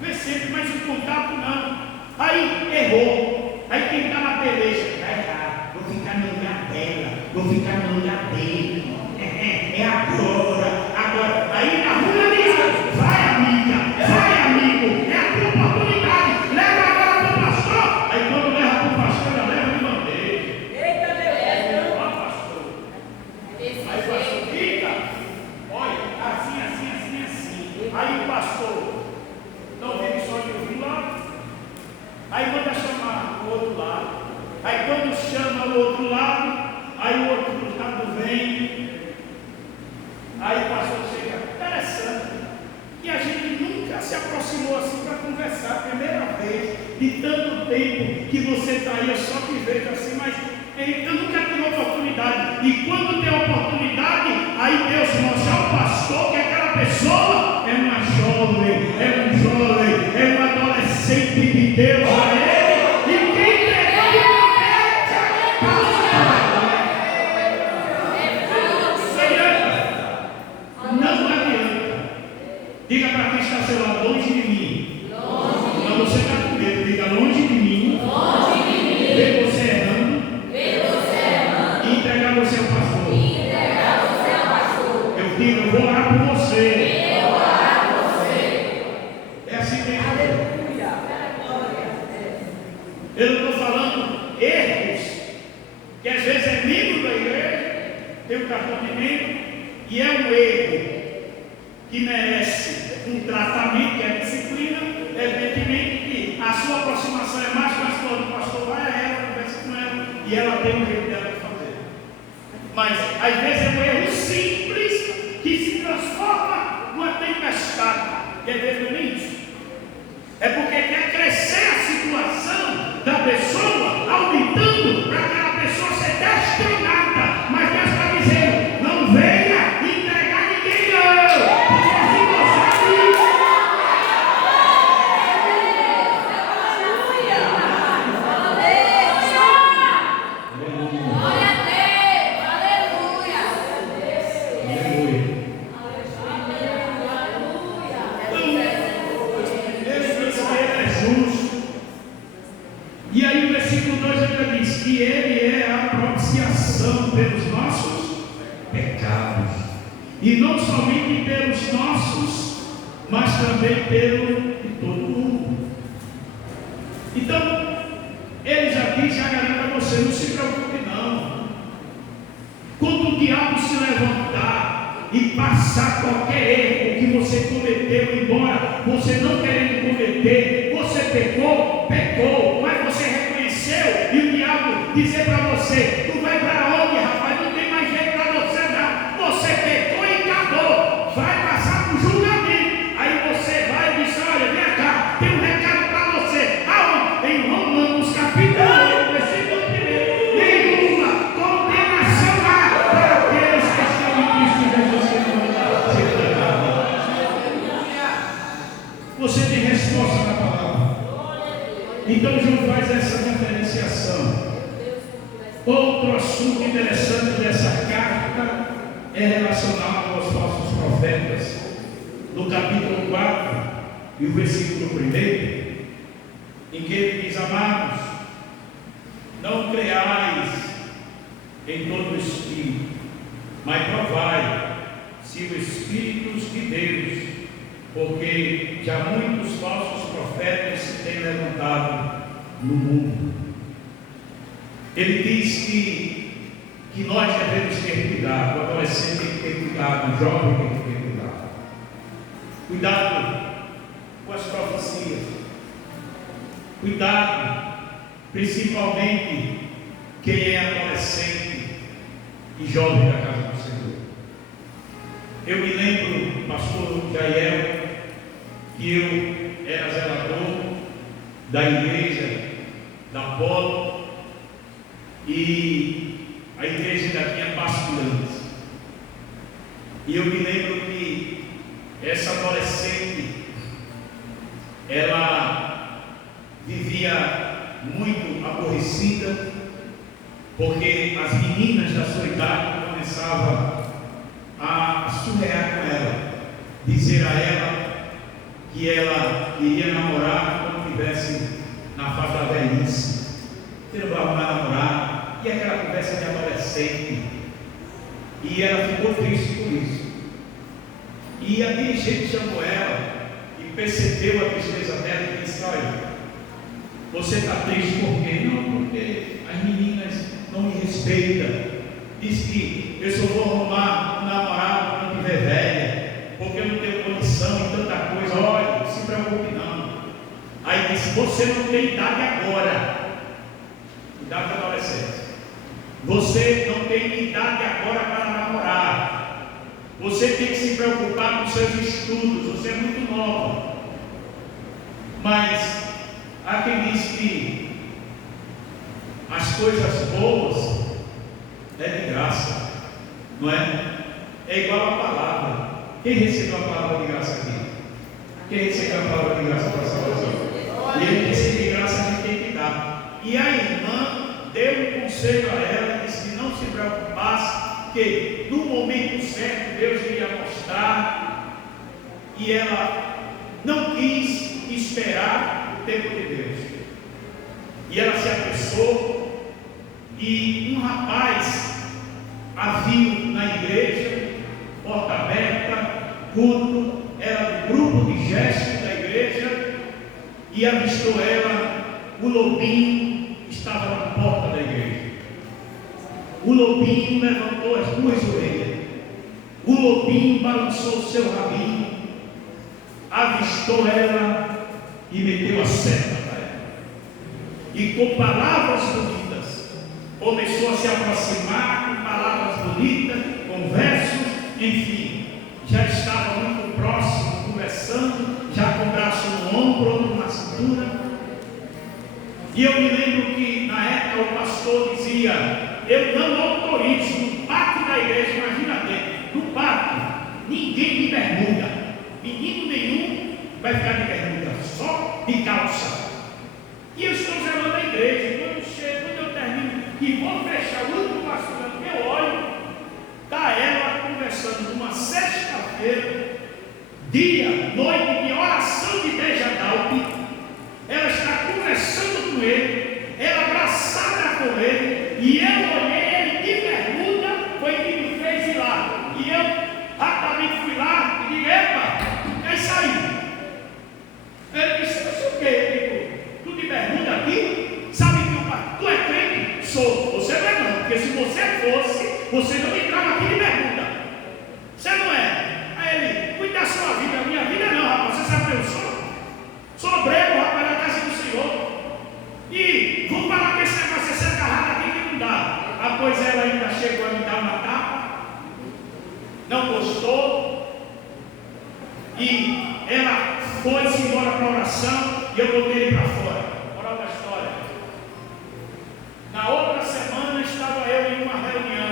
Vê sempre, mas o contato não. Aí errou, aí quem está na peleja, vai errar, vou ficar no lugar dela, vou ficar no lugar dele. É agora, aí na rua vai amiga, vai amigo, é a tua oportunidade, leva agora pastor não vive só de um lado, aí manda chamar o outro lado, aí quando chama o outro lado, aí o outro lado vem, aí o pastor chega, interessante, e a gente nunca se aproximou assim para conversar, a primeira vez, de tanto tempo que você está aí, eu só te vejo assim, mas eu nunca tive oportunidade, e quando tem oportunidade, aí Deus mostra ao pastor que aquela pessoa é uma jovem, é um jovem, é um adolescente de Deus a ele, e quem pegou não adianta. Diga para quem está ao seu lado, longe de mim. Não, você está com medo, diga longe de mim. Ver você errando. E entregar você ao pastor. Eu digo, eu vou orar por você. É assim que tem que fazer. Eu não estou falando erros, que às vezes é membro da igreja, tem um cartão de membro, e é um erro que merece um tratamento, que é disciplina, evidentemente que a sua aproximação é mais pastor, o pastor vai a ela, conversa com ela, e ela tem um jeito dela de fazer. Mas às vezes é um erro simples que se transforma numa tempestade, e às vezes não é isso. É porque quer crescer a situação da pessoa, aumentando para aquela pessoa ser destinada, mas Deus está dizendo, não venha entregar ninguém não, porque se você E aí o versículo 2 ainda diz que ele é a propiciação pelos nossos pecados. E não somente pelos nossos, mas também pelo de todo mundo. Então, ele já diz, já garanta a você, não se preocupe não. Quando o diabo se levantar e passar qualquer erro que você cometeu, embora você não querendo cometer, você pecou, mas você reconheceu, e o diabo dizer para você, tu vai para onde, rapaz, não tem mais jeito para você não, você pecou e acabou, vai passar por julgamento, aí você vai e diz, olha, vem cá, tem um recado para você, aonde? Em Romanos capítulo 8, versículo 1, nenhuma condenação há para aqueles que estão em Cristo Jesus, que não você tem resposta na palavra. Então João faz essa diferenciação. Outro assunto interessante dessa carta é relacionado aos falsos profetas. No capítulo 4 e o versículo 1, em que ele diz, amados, não creais em todo espírito, mas provai se o Espírito de Deus, porque já muitos falsos profetas se têm levantado no mundo. Ele diz que nós devemos ter cuidado, o adolescente tem que ter cuidado, o jovem tem que ter cuidado. Cuidado com as profecias. Cuidado, principalmente quem é adolescente e jovem da casa do Senhor. Eu me lembro, pastor Jael, que eu era zelador da igreja da Polo e a igreja ainda tinha basculantes. E eu me lembro que essa adolescente, ela vivia muito aborrecida, porque as meninas da sua idade começavam a surrear com ela, dizer a ela que ela iria namorar quando estivesse na fase da velhice. Você não vai arrumar namorar, e aquela conversa de adolescente. E ela ficou triste por isso. E a dirigente chamou ela e percebeu a tristeza dela e disse, olha, você está triste por quê? Não, porque as meninas não me respeitam. Diz que eu só vou arrumar um namorado quando estiver velha, porque eu não tenho condição e tanta coisa. se você não tem idade agora, cuidado com a adolescência. Você não tem idade agora para namorar. Você tem que se preocupar com seus estudos. Você é muito nova. Mas há quem diz que as coisas boas é de graça, não é? É igual a palavra. Quem recebeu a palavra de graça aqui? Quem recebeu a palavra de graça para a salvação? E ele disse que de graça a gente tem que dar. E a irmã deu um conselho a ela, disse que não se preocupasse, que no momento certo Deus iria mostrar, e ela não quis esperar o tempo de Deus. E ela se apressou, e um rapaz a viu na igreja, porta aberta, culto, era do grupo de gestos da igreja, e avistou ela, o lobinho estava na porta da igreja. O lobinho levantou as duas orelhas, o lobinho balançou o seu rabinho, avistou ela e meteu a seta para ela. E com palavras bonitas, começou a se aproximar com palavras bonitas, com versos, enfim, já estava muito próximo, conversando, já com o braço no ombro, outro na cintura. E eu me lembro que na época o pastor dizia: eu não autorizo no pátio da igreja, imagina dentro, no pátio, ninguém de bermuda, menino nenhum vai ficar de bermuda, só de calça. E eu estou zelando a igreja, quando eu termino e vou fechar o último pastor, eu olho, está ela conversando numa sexta-feira, dia, noite de oração de Bejadalpe. Ela está conversando com ele, ela abraçada com ele, e eu olhei ele de bermuda, foi que me fez ir lá. E eu rapidamente fui lá e disse: epa, é isso aí. Ele disse: isso o quê? Eu digo: tu de bermuda aqui? Sabe que tu é crente? Sou. Você não é não, porque se você fosse, você não entrava aqui de bermuda. Você não é? Aí ele: cuida da sua vida, a minha vida não, rapaz. Você sabe que eu sou? Sou obreiro, rapaz, da casa do Senhor. E vou falar que esse negócio é ser agarrado aqui que não dá. Após ela ainda chegou a me dar uma tapa, não gostou, e ela foi-se embora para a oração, e eu botei ele para fora. Moral da história: na outra semana estava eu em uma reunião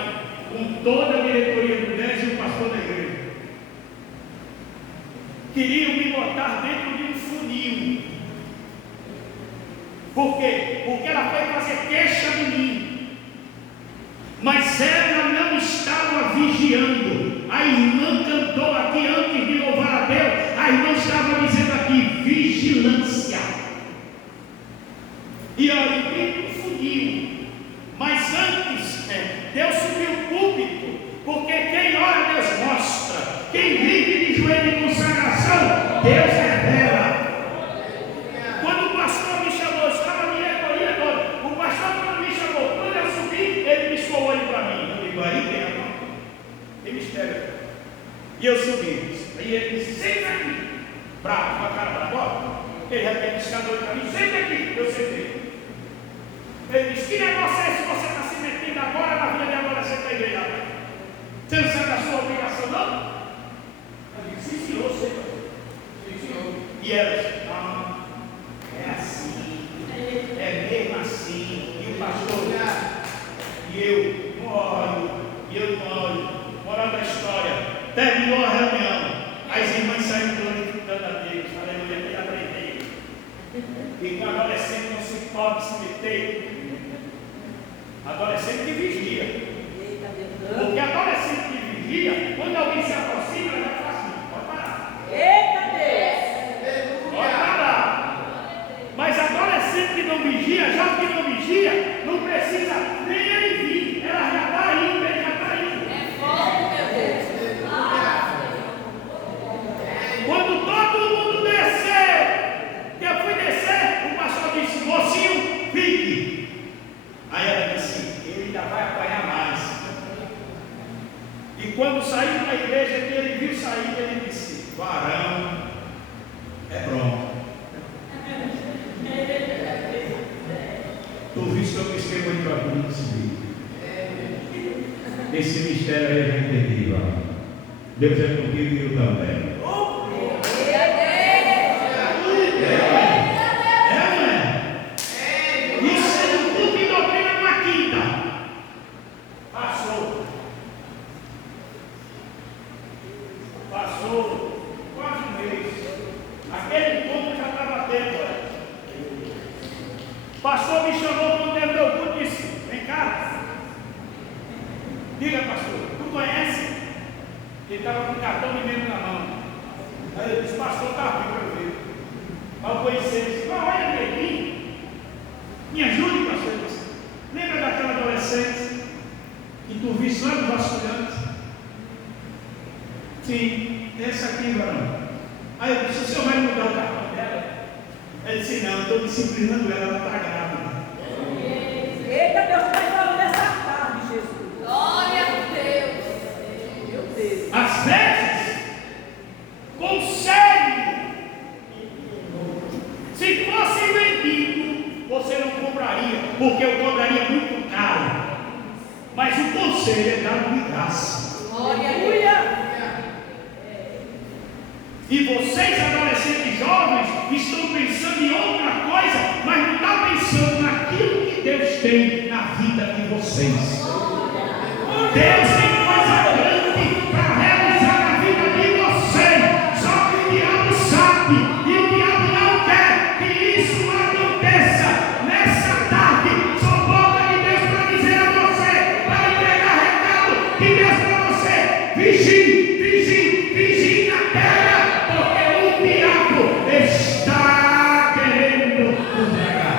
com toda a diretoria do DES e o pastor da igreja. Queriam me botar dentro de um funil. Por quê? Porque ela foi fazer queixa de mim, mas ela não estava vigiando. A irmã cantou aqui antes de louvar a Deus, a irmã estava dizendo aqui: vigilância. E olha, tem um funil, mas antes Deus subiu o púlpito, porque quem ora Deus mostra, quem vive de joelho em consagração Deus revela. Quando o pastor me chamou, eu estava na diretoria toda. O pastor, quando me chamou, quando eu subi, ele piscou o olho para mim. Eu digo: aí tem a mão, tem mistério. E eu subi. E ele disse: senta aqui. Bravo, com a cara para fora. Ele já tinha piscado o olho para mim: senta aqui. Eu sentei. Ele disse: que negócio é esse que você está se metendo agora na vida de adolescente da igreja? Você não sabe da sua obrigação, não? Eu disse: sim, senhor, sei. Sim, senhor. E ela disse: não. É assim, é mesmo assim. E o pastor olhar, e eu não olho, moral da história. Terminou a reunião, as irmãs saíram glorificando a Deus, aleluia, que aprendei. E com adolescente não se pode se meter. Adolescente que vigia. Porque adolescente que vigia, quando alguém se aproxima, ela vai falar assim: pode parar. Eita Deus! Pode parar. Mas adolescente que não vigia, já que não vigia, não precisa nem ele vir. Ela já está indo, ele já está indo. É forte, meu Deus! Quando todo mundo descer, que eu fui descer, o pastor disse: mocinho, fique. Aí ela disse: ele ainda vai apanhar mais. E quando saiu da igreja, que ele viu sair, ele disse: varão, é pronto. Senhor me escreveu em tua vida esse mistério aí eu já entendi, ó. Deus é contigo e eu também. Isso é um culto de doutrina numa quinta. Passou quase um mês. Aquele culto já estava atento. O pastor me chamou quando terminou o culto e disse: vem cá, diga, pastor, tu conhece? Ele estava com um cartão de membro na mão. Aí eu disse: pastor, está aqui para eu ver. Aí eu conheci ele, disse: olha, neguinho, me ajude, pastor. Ele disse: lembra daquela adolescente que tu viste lá no vasculhante? Sim, essa aqui, varão. Aí eu disse: o senhor vai mudar o cartão dela? Ele disse: não, eu estou disciplinando ela, ela está grávida. Eita, Deus, vai falar nessa tarde, Jesus. Glória a Deus. Meu Deus. Às vezes, conselho, se fosse vendido, você não compraria, porque eu cobraria muito caro. Mas o conselho é dado de graça. Glória a Deus. E vocês, adolescentes jovens, estão pensando em outra coisa, mas não estão pensando naquilo que Deus tem na vida de vocês. Deus tem coisa grande para realizar na vida de vocês. Só que o diabo sabe, e o diabo não quer que isso aconteça. Nessa tarde, sou boca de Deus para dizer a você, para entregar recado de Deus para você: vigie, vigie, vigie na terra. Está querendo nos negar.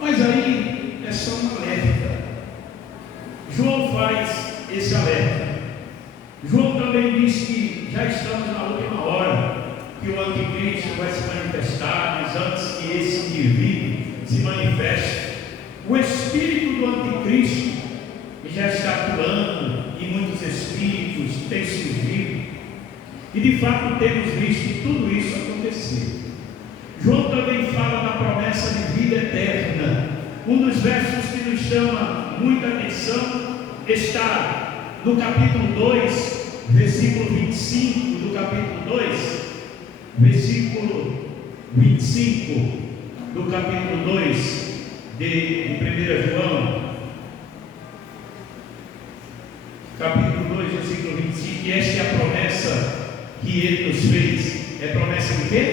Mas aí é só um alerta. João faz esse alerta. João também diz que já estamos na última hora, que o anticristo vai se manifestar, mas antes que esse indivíduo se manifeste, o espírito do anticristo já está atuando e muitos espíritos têm surgido, e de fato temos visto tudo isso acontecer. João também fala da promessa de vida eterna. Um dos versos que nos chama muita atenção está no capítulo 2, versículo 25 do capítulo 2, versículo 25 do capítulo 2 de 1 João. Capítulo 2, versículo 25, e esta é a promessa que ele nos fez. É promessa de quê?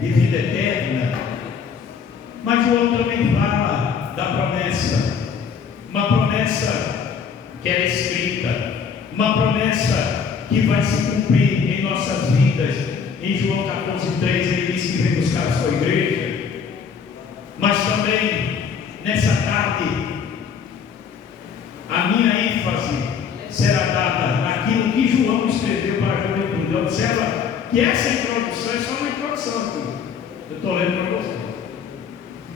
De vida eterna. Mas João também fala da promessa, uma promessa que é escrita, uma promessa que vai se cumprir em nossas vidas. Em João 14,3 ele diz que vem buscar a sua igreja. Mas também, nessa tarde, a minha ênfase será dada naquilo que João escreveu para a juventude. Observa que essa introdução é só uma introdução aqui. Eu estou lendo para você.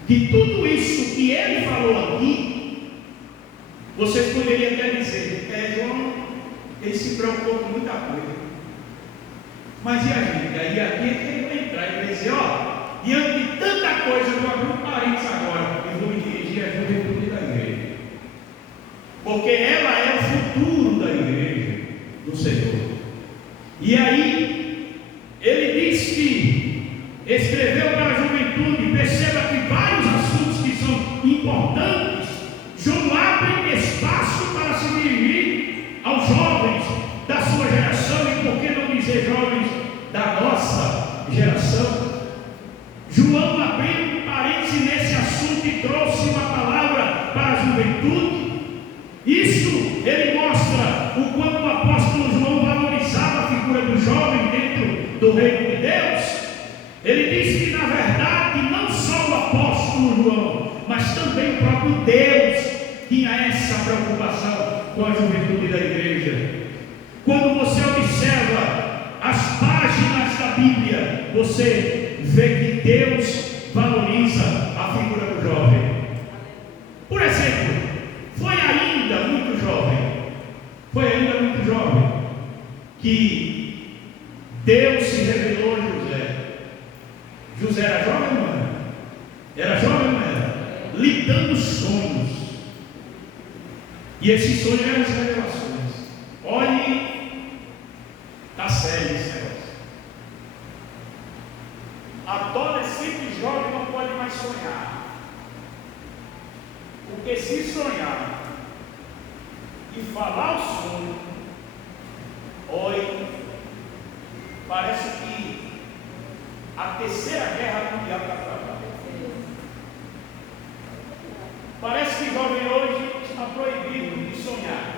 Que tudo isso que ele falou aqui, vocês poderiam até dizer: João, ele se preocupou com muita coisa. Mas e a gente? Aí aqui é que ele vai entrar e vai dizer: diante de tanta coisa, eu vou abrir um parênteses agora e vou me dirigir à juventude da igreja. Porque ela é o futuro da igreja do Senhor. E aí, ele diz que escreveu para a juventude. Perceba que vários assuntos que são importantes, João abre espaço para se dirigir aos jovens da sua geração, e por que não dizer jovens da nossa geração. João abriu um parênteses nesse assunto e trouxe uma palavra para a juventude. Isso ele mostra o quanto o apóstolo João valorizava a figura do jovem dentro do reino de Deus. Ele diz que na verdade não só o apóstolo João, mas também o próprio Deus tinha essa preocupação com a juventude da igreja. Quando você observa as páginas da Bíblia, você vê que Deus valoriza a figura do jovem. Por exemplo, foi ainda muito jovem que Deus se revelou a José. José era jovem, não era? Era jovem, não era? Lidando sonhos. E esse sonho eram as revelações. Olhe, está sério esse negócio. Adolescente jovem não pode mais sonhar. Porque se sonhar e falar o sonho, olhe, parece que a terceira guerra mundial está travada. Parece que jovem hoje está proibido de sonhar.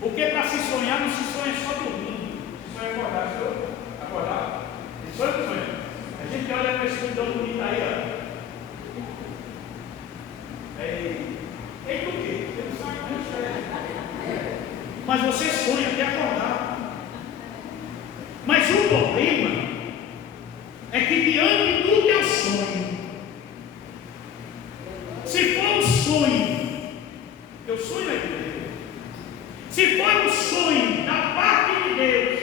Porque para se sonhar não se sonha só dormindo. Se sonha acordar, senhor? Acordar? Se sonha ou sonha? A gente olha para esse mundão bonito aí, ó. Ei, do quê? Mas você sonha até acordar. Mas o problema é que diante do teu sonho, se for um sonho, teu sonho é de Deus. Se for um sonho da parte de Deus,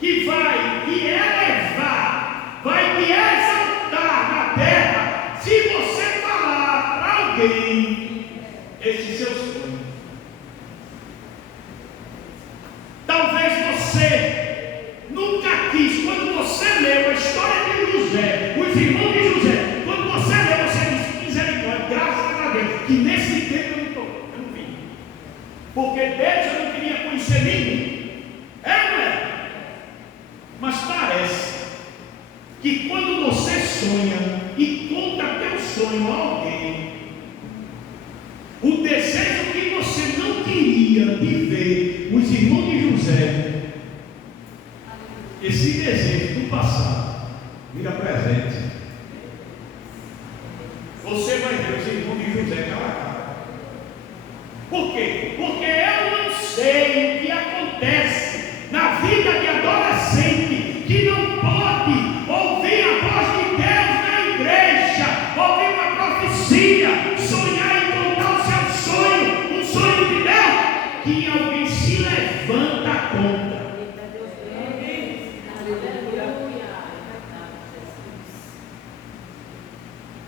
que vai te elevar, vai te exaltar na terra, se você falar para alguém esse seu sonho, talvez você nunca quis, quando você leu a história de José, os irmãos de José, quando você leu, você disse, misericórdia, graças a Deus, que nesse tempo eu não vi. Porque Deus eu não queria conhecer ninguém. É, não é? Mas parece que quando você sonha e conta teu sonho a alguém, o desejo que você não queria de ver os irmãos de José, esse desejo do passado vira presente. Você vai ver os irmãos de José cara a cara. Por quê? Porque eu não sei o que acontece na vida de adolescente que não pode ouvir a voz de Deus na igreja, ouvir uma profecia, sonhar e contar o seu sonho, um sonho de Deus, que alguém se levanta contra.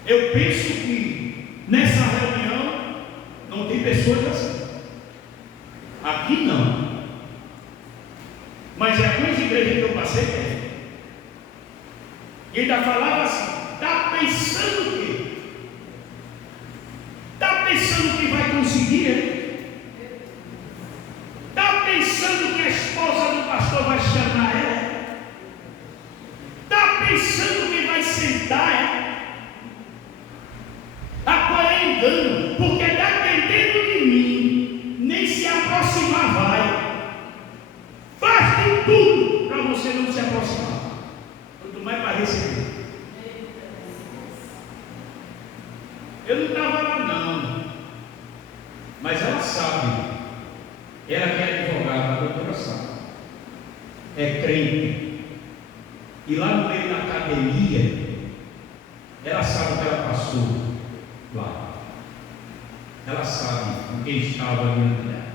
Eu penso que nessa reunião não tem pessoas assim. Aqui não. Mas é algumas igrejas que eu passei tem. E ainda falava assim, está pensando o quê? Está pensando que vai conseguir, hein? Está pensando que a esposa do pastor vai chamar ela? Está pensando que vai sentar ela? Agora é engano, porque dependendo de mim, nem se aproximar vai. Faz de tudo para você não se aproximar. Quanto mais para receber. Eu não estava lá não, mas ela sabe. Ela que é advogada, a doutora sabe. É crente. E lá no meio da academia, ela sabe o que ela passou. Lá. Ela sabe com quem estava diante dela.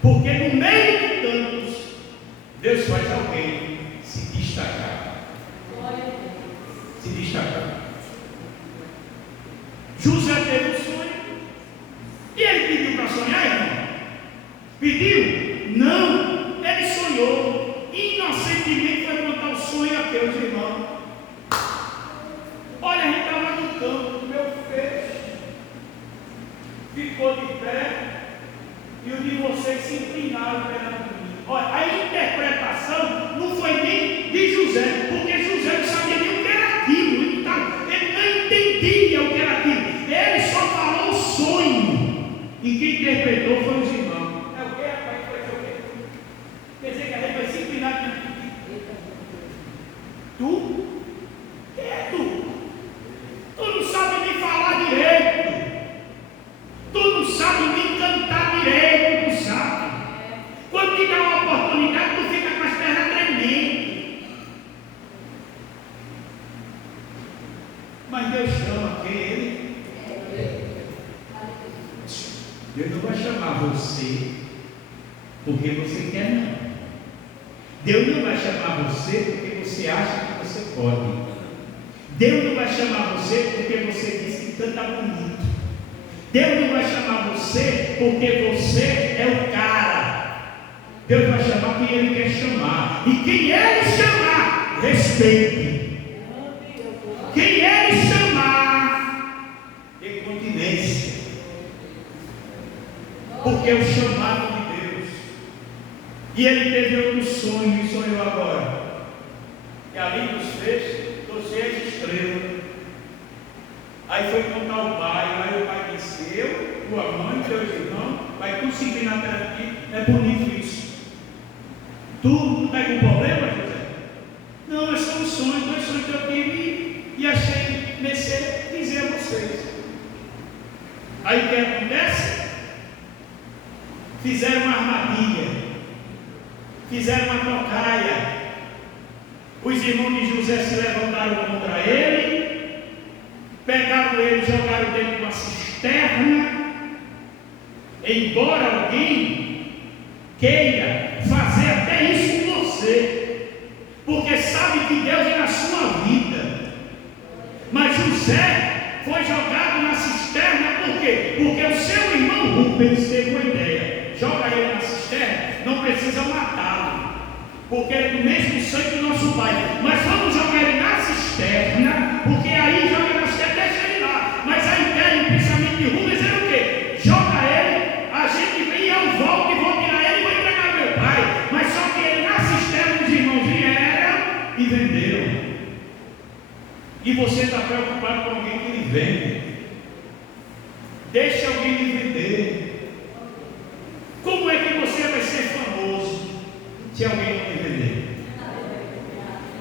Porque no meio de tantos, Deus faz alguém se destacar. Se destacar. José teve um sonho. E ele pediu para sonhar, irmão? Pediu? Não. Ele sonhou. Inocentemente foi contar o sonho a Deus, irmão. Olha, a gente estava no campo, meu peixe ficou de pé e o de vocês se inclinaram perante mim. Olha, a interpretação não foi nem de José, porque José não sabia nem o que era aquilo, ele não entendia o que era aquilo, ele só falou o sonho, e quem interpretou foi os irmãos. É o que, rapaz? Foi o quê? Quer dizer que a gente vai se inclinar perante mim. Tu? Quem é tu? Tu não sabe nem falar direito. Tu não sabe nem cantar direito, tu sabe. Quando te dá uma oportunidade, tu fica com as pernas tremendo. Mas Deus chama quem? Ele? Deus não vai chamar você porque você quer, não. Deus não vai chamar você porque você acha que você pode. Deus não vai chamar você porque você disse que canta bonito. Deus não vai chamar você porque você é o cara. Deus vai chamar quem Ele quer chamar. E quem Ele chamar, respeite. Quem Ele chamar, dê continência. Porque é o chamado de Deus. E ele teve outro sonho e sonhou agora. E ali nos fez, trouxe as estrelas. Aí foi contar ao pai, aí o pai disse: eu, tua mãe, teus irmãos, vai tudo seguir na terra aqui. É bonito isso. Tu está com problema, José? Não, é só um sonho, 2 sonhos que eu tive e achei merecer dizer a vocês. Aí o que acontece? Fizeram uma armadilha, fizeram uma tocaia. Os irmãos de José se levantaram contra ele, pegaram ele e jogaram dentro de uma cisterna. Embora alguém queira fazer até isso com você, porque sabe que Deus é na sua vida. Mas José foi jogado na cisterna, por quê? Porque o seu irmão Rubens teve uma ideia. Joga ele na cisterna, não precisa matá-lo, porque ele é do mesmo sangue do nosso pai. Mas vamos jogar ele na cisterna, porque aí joga na cisterna, deixa ele lá. Mas a ideia, o pensamento de Rubens era o quê? Joga ele, a gente vem e eu volto e vou tirar ele e vou entregar meu pai. Mas só que ele na cisterna, os irmãos vieram e venderam. E você está preocupado com alguém que lhe vende. Deixa alguém lhe vender. Como é que você vai ser famoso se alguém não lhe vender?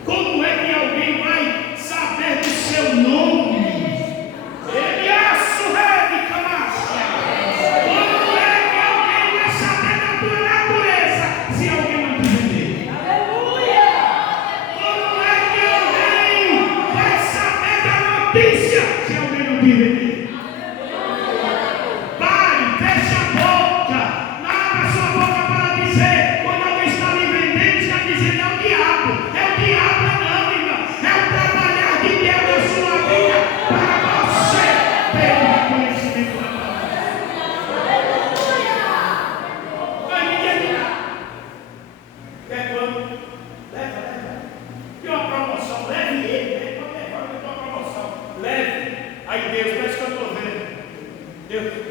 Como é que alguém vai saber do seu nome? Ele é a surrede, camácia. Como é que alguém vai saber da tua natureza se alguém não te vender? Aleluia! Como é que alguém vai saber da notícia se alguém não te vender?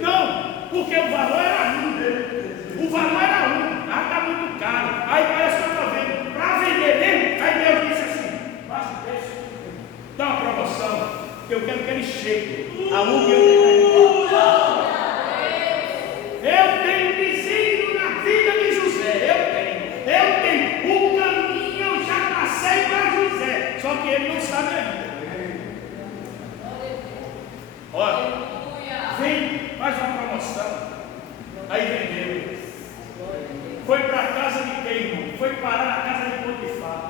Não, porque o valor era um dele. O valor era um, está muito caro. Aí parece que eu estou vendo. Para vender mesmo, aí Deus disse assim: faça o preço, dá uma promoção, que eu quero que ele chegue aonde eu tenho desígnio na vida de José. Eu tenho. O caminho eu já passei para José, só que ele não sabe ainda. Olha, vem, faz uma promoção. Aí vendeu. Foi para a casa de quem, irmão? Foi parar na casa de Potifar.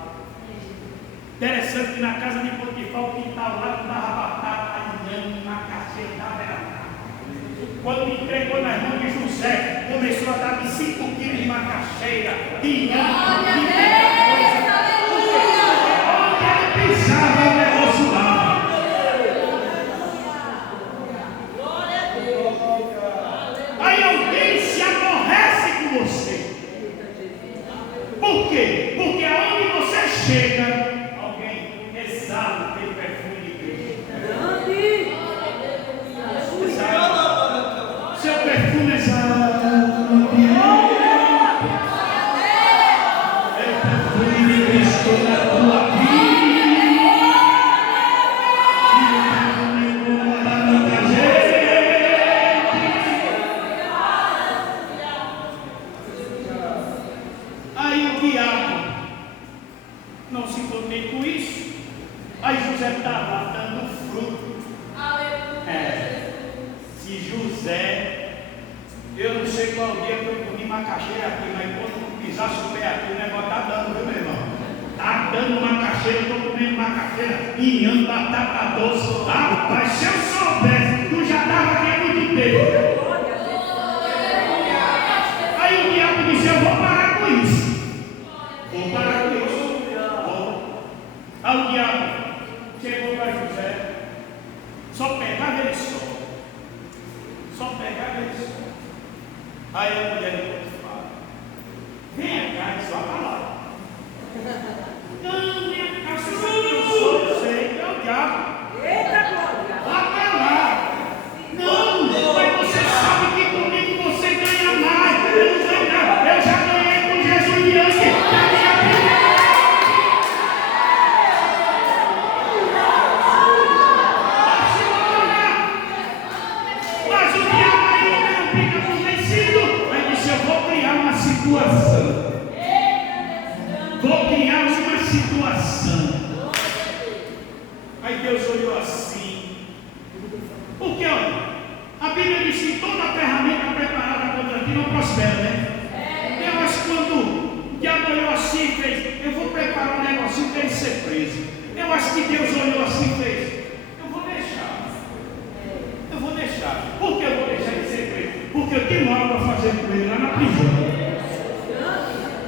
Interessante que na casa de Potifar o quintal lá não dava batata, inhame, macaxeira, dava era nada. Quando entregou nas mãos de José, começou a dar de 5 quilos de macaxeira, de inhame, de muita coisa. Onde ele pisava o negócio lá. Aí alguém se aborrece com você. Por quê? Porque aonde você chega, alguém exala aquele perfume de Cristo. Seu perfume exala. É o perfume de Cristo na tua vida. Não se contente com isso. Aí José estava dando fruto. Se José, eu não sei qual dia que eu comi macaxeira aqui, mas quando pisasse o pé aqui, o negócio está dando, viu, meu irmão? Está dando macaxeira, eu estou comendo macaxeira, inhando, batata doce. Rapaz, se eu soubesse, tu já estava aqui há muito tempo. Aí o diabo disse: eu vou parar com isso. Vou parar com isso. Aí a mulher de Potifar, vem cá e só a palavra. Não, vem cá, você sabe que eu sou, eu sei, é o diabo. Eita, glória! Vá para lá. Não, mas você sabe que comigo você ganha mais. Eu não ganho nada. Eu já ganhei com Jesus diante da minha vida. Mas o diabo ainda não fica convencido. Aí disse, eu vou criar uma situação. Vou criar uma situação. Aí Deus olhou assim. Porque, olha, a Bíblia diz que toda ferramenta preparada contra ti não prospera, né? Eu acho que quando o diabo olhou assim e fez, eu vou preparar um negocinho para ele ser preso. Eu acho que Deus olhou assim e fez, eu vou deixar. Eu vou deixar. Por que eu vou deixar ele ser preso? Porque eu tenho algo para fazer com ele lá na prisão.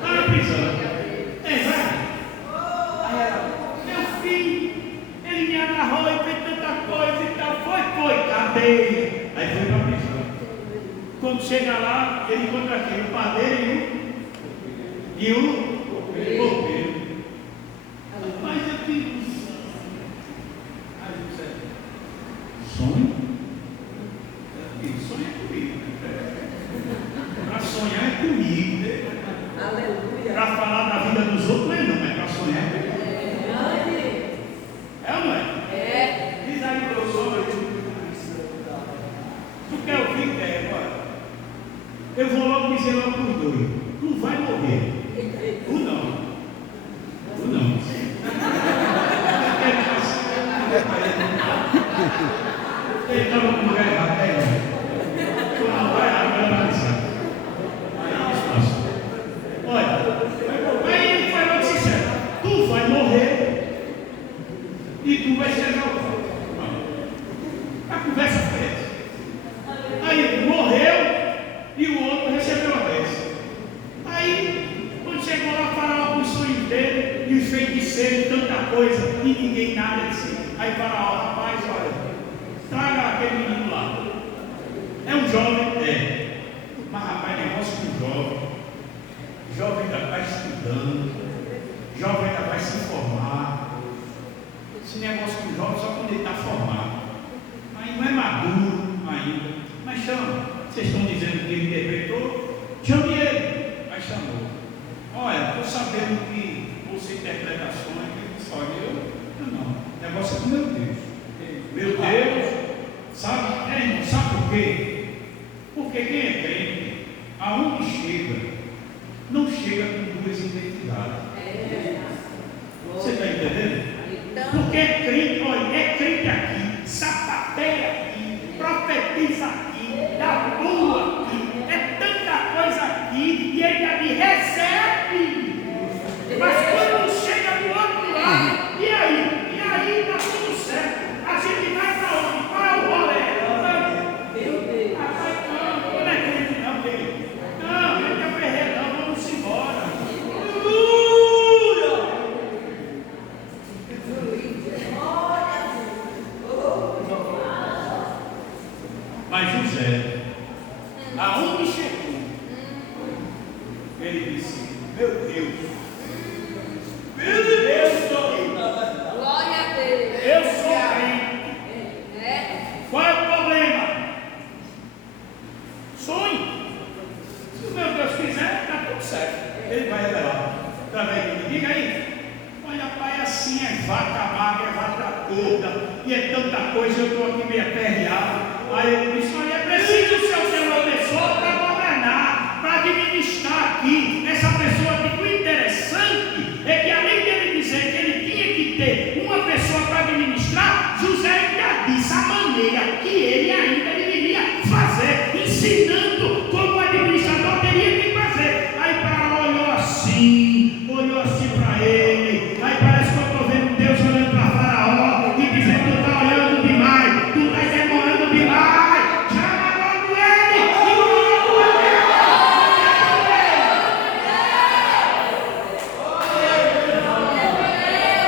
Lá na prisão. Meu filho, ele me agarrou e fez tanta coisa e tal. Foi, cadeia. Aí foi para a prisão. Quando chega lá, ele encontra aqui o padeiro e o copeiro. Mas eu tenho um sonho. Sonho é comigo. Para sonhar é comigo. Aleluia! Para falar da vida dos outros não é não, mas para sonhar é comigo. É ou não é? É. Diz aí para o sonho. Tu quer ouvir? É, agora. Eu vou logo dizer logo para os dois. Tu vai morrer. Tu não. Tu não. Ele estava com o lugar errado. Tu não vai errado, vai analisar. Aí espaço. Olha, aí ele foi logo sincero. Tu vai morrer e tu vai ser salvo. A conversa foi essa. Aí ele morreu e o outro recebeu a bênção. Aí, quando chegou lá, Faraó com os sonhos dele e os feiticeiros, tanta coisa, e ninguém nada disse. Aí Faraó, rapaz, olha, traga aquele menino lá. É um jovem? É. Mas rapaz, negócio com jovem. Jovem ainda está estudando. Jovem ainda vai se formar. Esse negócio com jovem só quando ele está formado. Mas não é maduro ainda. Mas chama. Vocês estão dizendo que ele interpretou? Chame ele. Aí chamou. Olha, estou sabendo que você interpreta sonhos. Ele disse, olha, eu não. O negócio é com meu Deus. Meu Deus. Sabe? Irmão, sabe por quê? Porque quem é crente, aonde chega, não chega com duas identidades. Você está entendendo? Porque é crente, olha, é crente aqui, sapateia aqui, profetiza aqui, dá boa aqui, é tanta coisa aqui, e ele ali recebe. Mas quando chega do outro lado, e aí está tudo certo. A gente vai para onde? Para o rolê. Não é crente não, querido. Não, crente é ferreiro não, vamos embora. Mas José, aonde chegou, ele disse, meu Deus, eu sou eu. Glória a Deus! Eu sou crente. Qual é o problema? Sonho. Se o meu Deus quiser, está tudo certo. Ele vai revelar. Através de mim. Diga aí. Olha, pai, assim é vaca magra, é vaca gorda, e é tanta coisa, eu estou aqui meio aperreado. Aí ele disse, olha, é preciso ser uma pessoa para governar, para administrar aqui. Essa pessoa aqui, o interessante é que além de ele dizer que ele tinha que ter uma pessoa para administrar, José ainda disse a maneira que ele ainda deveria fazer, ensinando como o administrador teria que fazer. Aí Faraó olhou assim para ele. Aí parece que eu estou vendo Deus olhando para Faraó e dizendo, tu está olhando demais, tu está demorando demais. Chama logo ele e logo ele.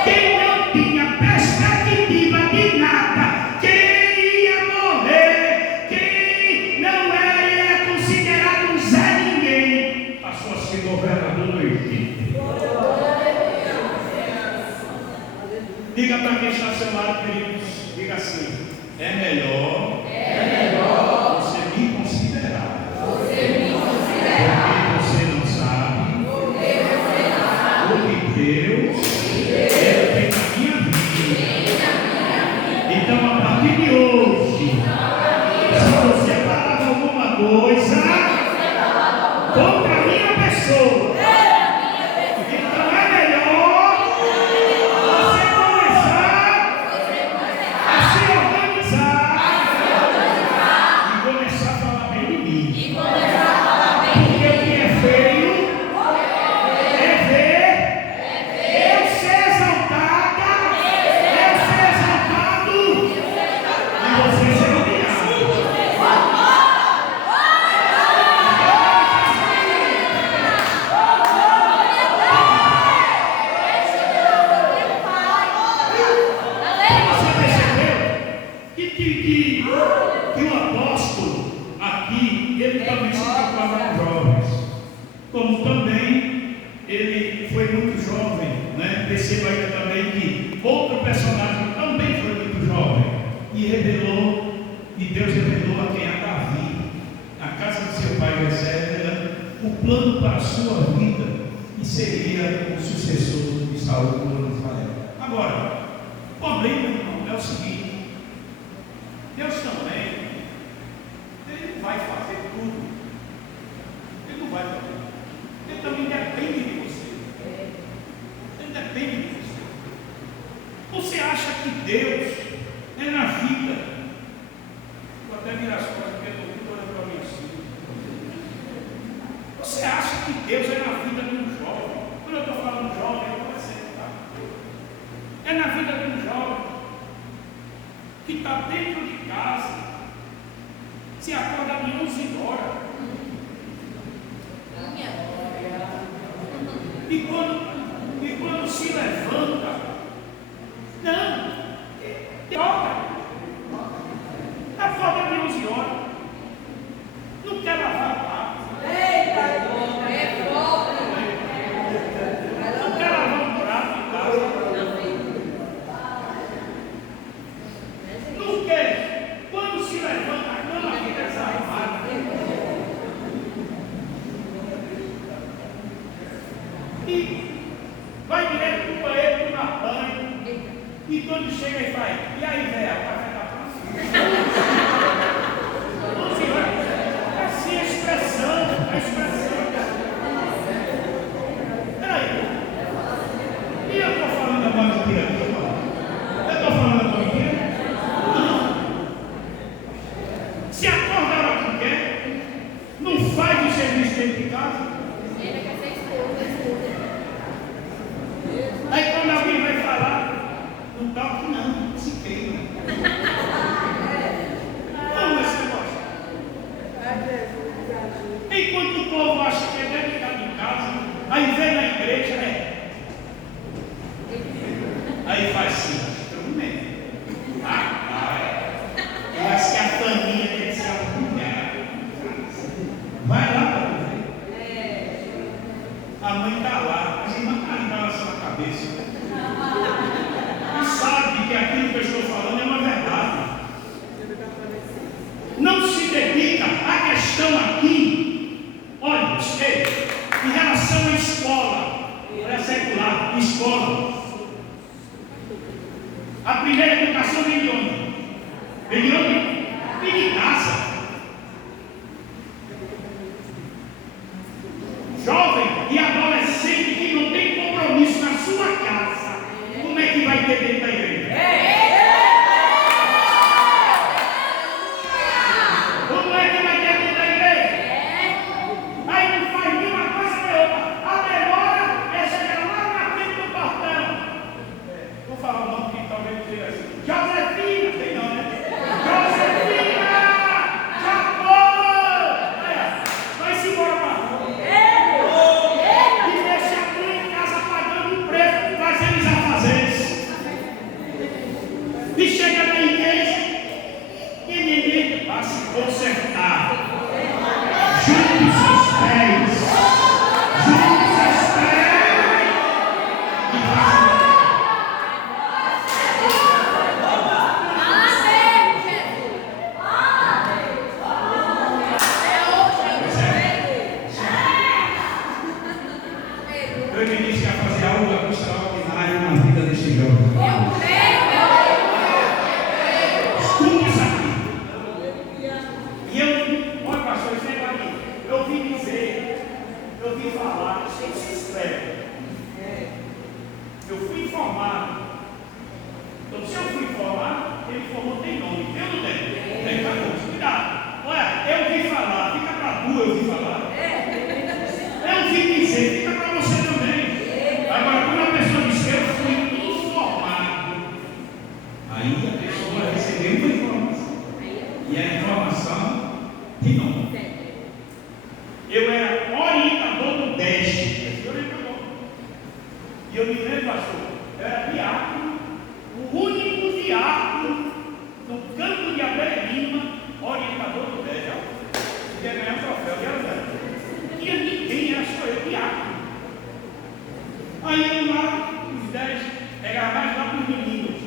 Quem não tinha perspectiva de nada, quem ia morrer, quem não era para quem está ao seu lado, queridos, diga assim: é melhor você me considerar. Porque você não sabe o que Deus tem na minha vida. Então, a partir de hoje, se você falar alguma coisa contra a minha pessoa, então é melhor você começar a se organizar e começar a falar bem de mim. Porque o que é feio é ver eu ser exaltada, eu ser exaltado e você ser humilhado. Você percebeu que o apóstolo aqui, ele também se preocupava com jovens, como também ele foi muito jovem, né? Perceba ainda também que outro personagem também foi muito jovem e revelou, e Deus revelou a quem? A Davi, na casa de seu pai Jessé, o plano para a sua vida e seria o sucessor de Saul por Israel. Agora, o problema, irmão, é o seguinte: Deus também, Ele não vai fazer tudo. Ele não vai fazer. Ele também depende de você. Ele depende de você. Você acha que Deus é na vida? Vou até virar as costas porque eu estou olhando para mim assim. Você acha que Deus é na vida de um jovem? Quando eu estou falando jovem, eu vou acertar. É na vida de um jovem que está dentro de casa, se acorda de 11 horas. E quando se levanta, não, toca, acorda de 11 horas, não quer lavar a pata, não quer lavar um prato em casa. Não quer. Quando se levanta, a cama fica desarrumada. E vai direto para o banheiro tomar banho. E quando chega e faz: e aí, velho, o café está pronto? É assim a expressão. Peraí. E eu estou falando agora mentira aqui, irmão? Eu estou falando agora mentira? Se acorda a hora que quer, não faz o serviço dentro de casa. Aí quando alguém vai falar, não toque não, se queima. Como esse negócio? Enquanto o povo acha que é dedicado em casa, aí vem na igreja, aí faz assim, instrumento. Eu acho que a família tem que ser arrumada. Vai lá para ver. A mãe está lá, as irmãs estão balançando a cabeça. E sabe que aquilo que eu estou falando é uma verdade. Não se dedica. A questão aqui, olha, em relação à escola, é secular, escola. A primeira educação vem de onde? Vem de onde? Vem de casa. Jovem e adolescente que não tem compromisso na sua casa, como é que vai ter dentro da igreja? Como é que vai ter dentro da igreja? Aí não faz nenhuma coisa nem outra. A demora é chegar lá na frente do portão. Vou falar o nome que talvez seja assim: Josefina, tem não, né? Josefina! Vai-se embora para a rua. E deixa a tua em casa pagando o preço, fazendo os afazeres. E chega na igreja e ninguém vai se consertar. Junte seus pés. Junte seus pés. E faça. De novo. Eu era orientador do DEST. E eu me lembro, pastor, eu era diácono, o único diácono no campo de Abel Lima, orientador do DEST. Eu ia ganhar um troféu, não tinha ninguém, era só eu, diácono. Aí eu lá, os 10, pegava mais lá para os meninos.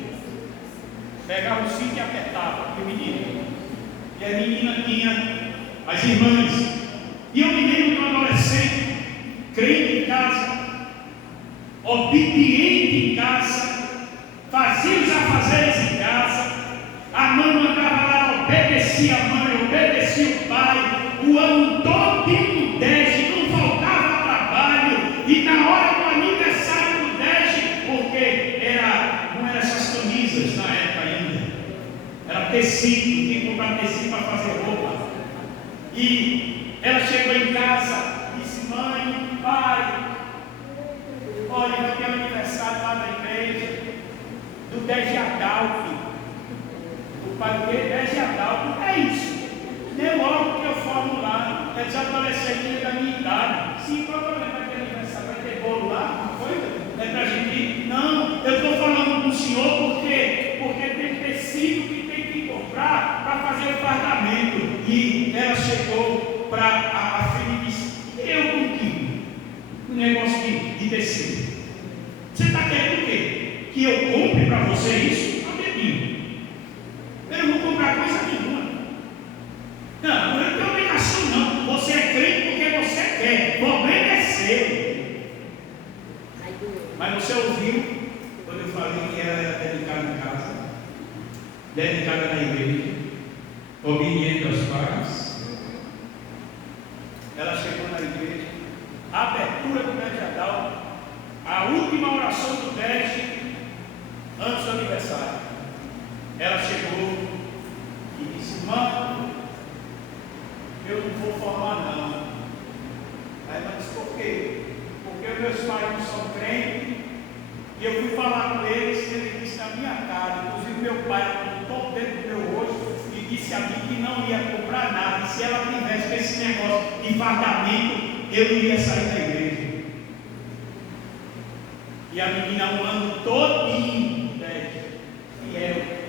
Pegava o cinto e apertava, e o menino. E a menina tinha as irmãs. E eu me lembro de um adolescente, crente em casa, obediente em casa, fazia os afazeres em casa, a mãe mandava lá, obedecia a mãe, obedecia o pai, o ano todo no 10, não faltava trabalho, e na hora do aniversário do 10, porque não eram essas camisas na época ainda, era tecido, tinha que comprar tecido para fazer roupa. E ela chegou em casa, disse: mãe, pai, olha, vai ter um aniversário lá na igreja, do 10 de Adalto. O pai do 10 de Adalto, é isso. Nem logo que eu formo lá, é desadolescente da minha idade. Sim, provavelmente vai ter aniversário, vai ter bolo lá, não foi? É pra gente ir. Não, eu estou falando com o senhor porque tem tecido que tem que comprar para fazer o fardamento. E ela chegou para a filha e disse: eu contigo. Um negócio de tecido. Você está querendo o quê? Que eu compre para você isso? Não, menino. Eu não vou comprar coisa nenhuma. Não, não tem obrigação não. Você é crente porque você quer. O problema é seu. Mas você ouviu quando eu falei que ela era dedicada em casa, dedicada na igreja, obediente aos pais. Ela chegou na igreja, a abertura do 10 de Adalto, a última oração do 10 antes do aniversário. Ela chegou e disse: mãe, eu não vou formar não. Aí ela disse: por quê? Porque meus pais não são crentes, e eu fui falar com eles, e ele disse na minha cara, inclusive meu pai apontou dentro do meu rosto e disse a mim que não ia comprar nada, e se ela tivesse esse negócio de fardamento, eu iria sair da igreja. E a menina um ano todinho, fiel.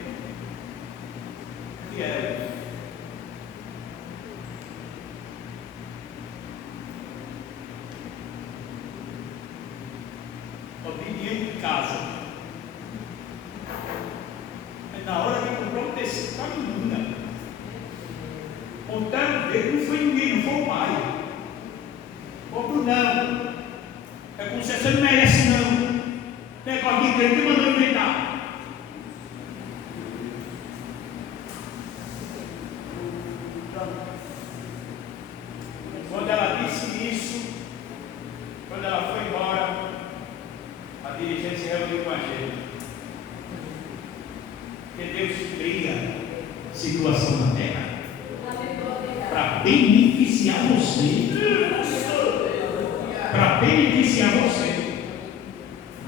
Obediente em casa. Mas na hora que comprou o tecido para a menina, contaram o dedo, não foi ninguém, não foi o pai. Outro não. É como se você não merece não. Negócio de igreja que mandou inventar. Quando ela disse isso, quando ela foi embora, a dirigente se reuniu com a gente. Porque Deus cria situação na terra para beneficiar você. Para beneficiar você.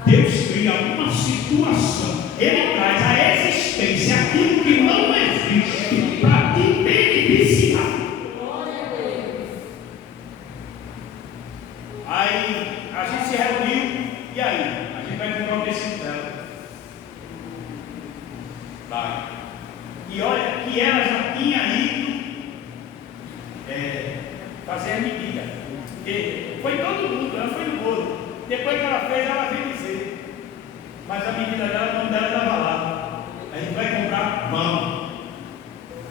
Deus cria uma situação, Ele traz à existência aquilo que não existe para te beneficiar. Aí a gente se reuniu, e aí? A gente vai comprar o tecido dela. Vai. E olha que ela já tinha ido fazer a medida. E foi todo mundo, ela foi no bolo. Depois que ela fez, ela veio dizer. Mas a medida dela, o nome dela estava lá. A gente vai comprar mão.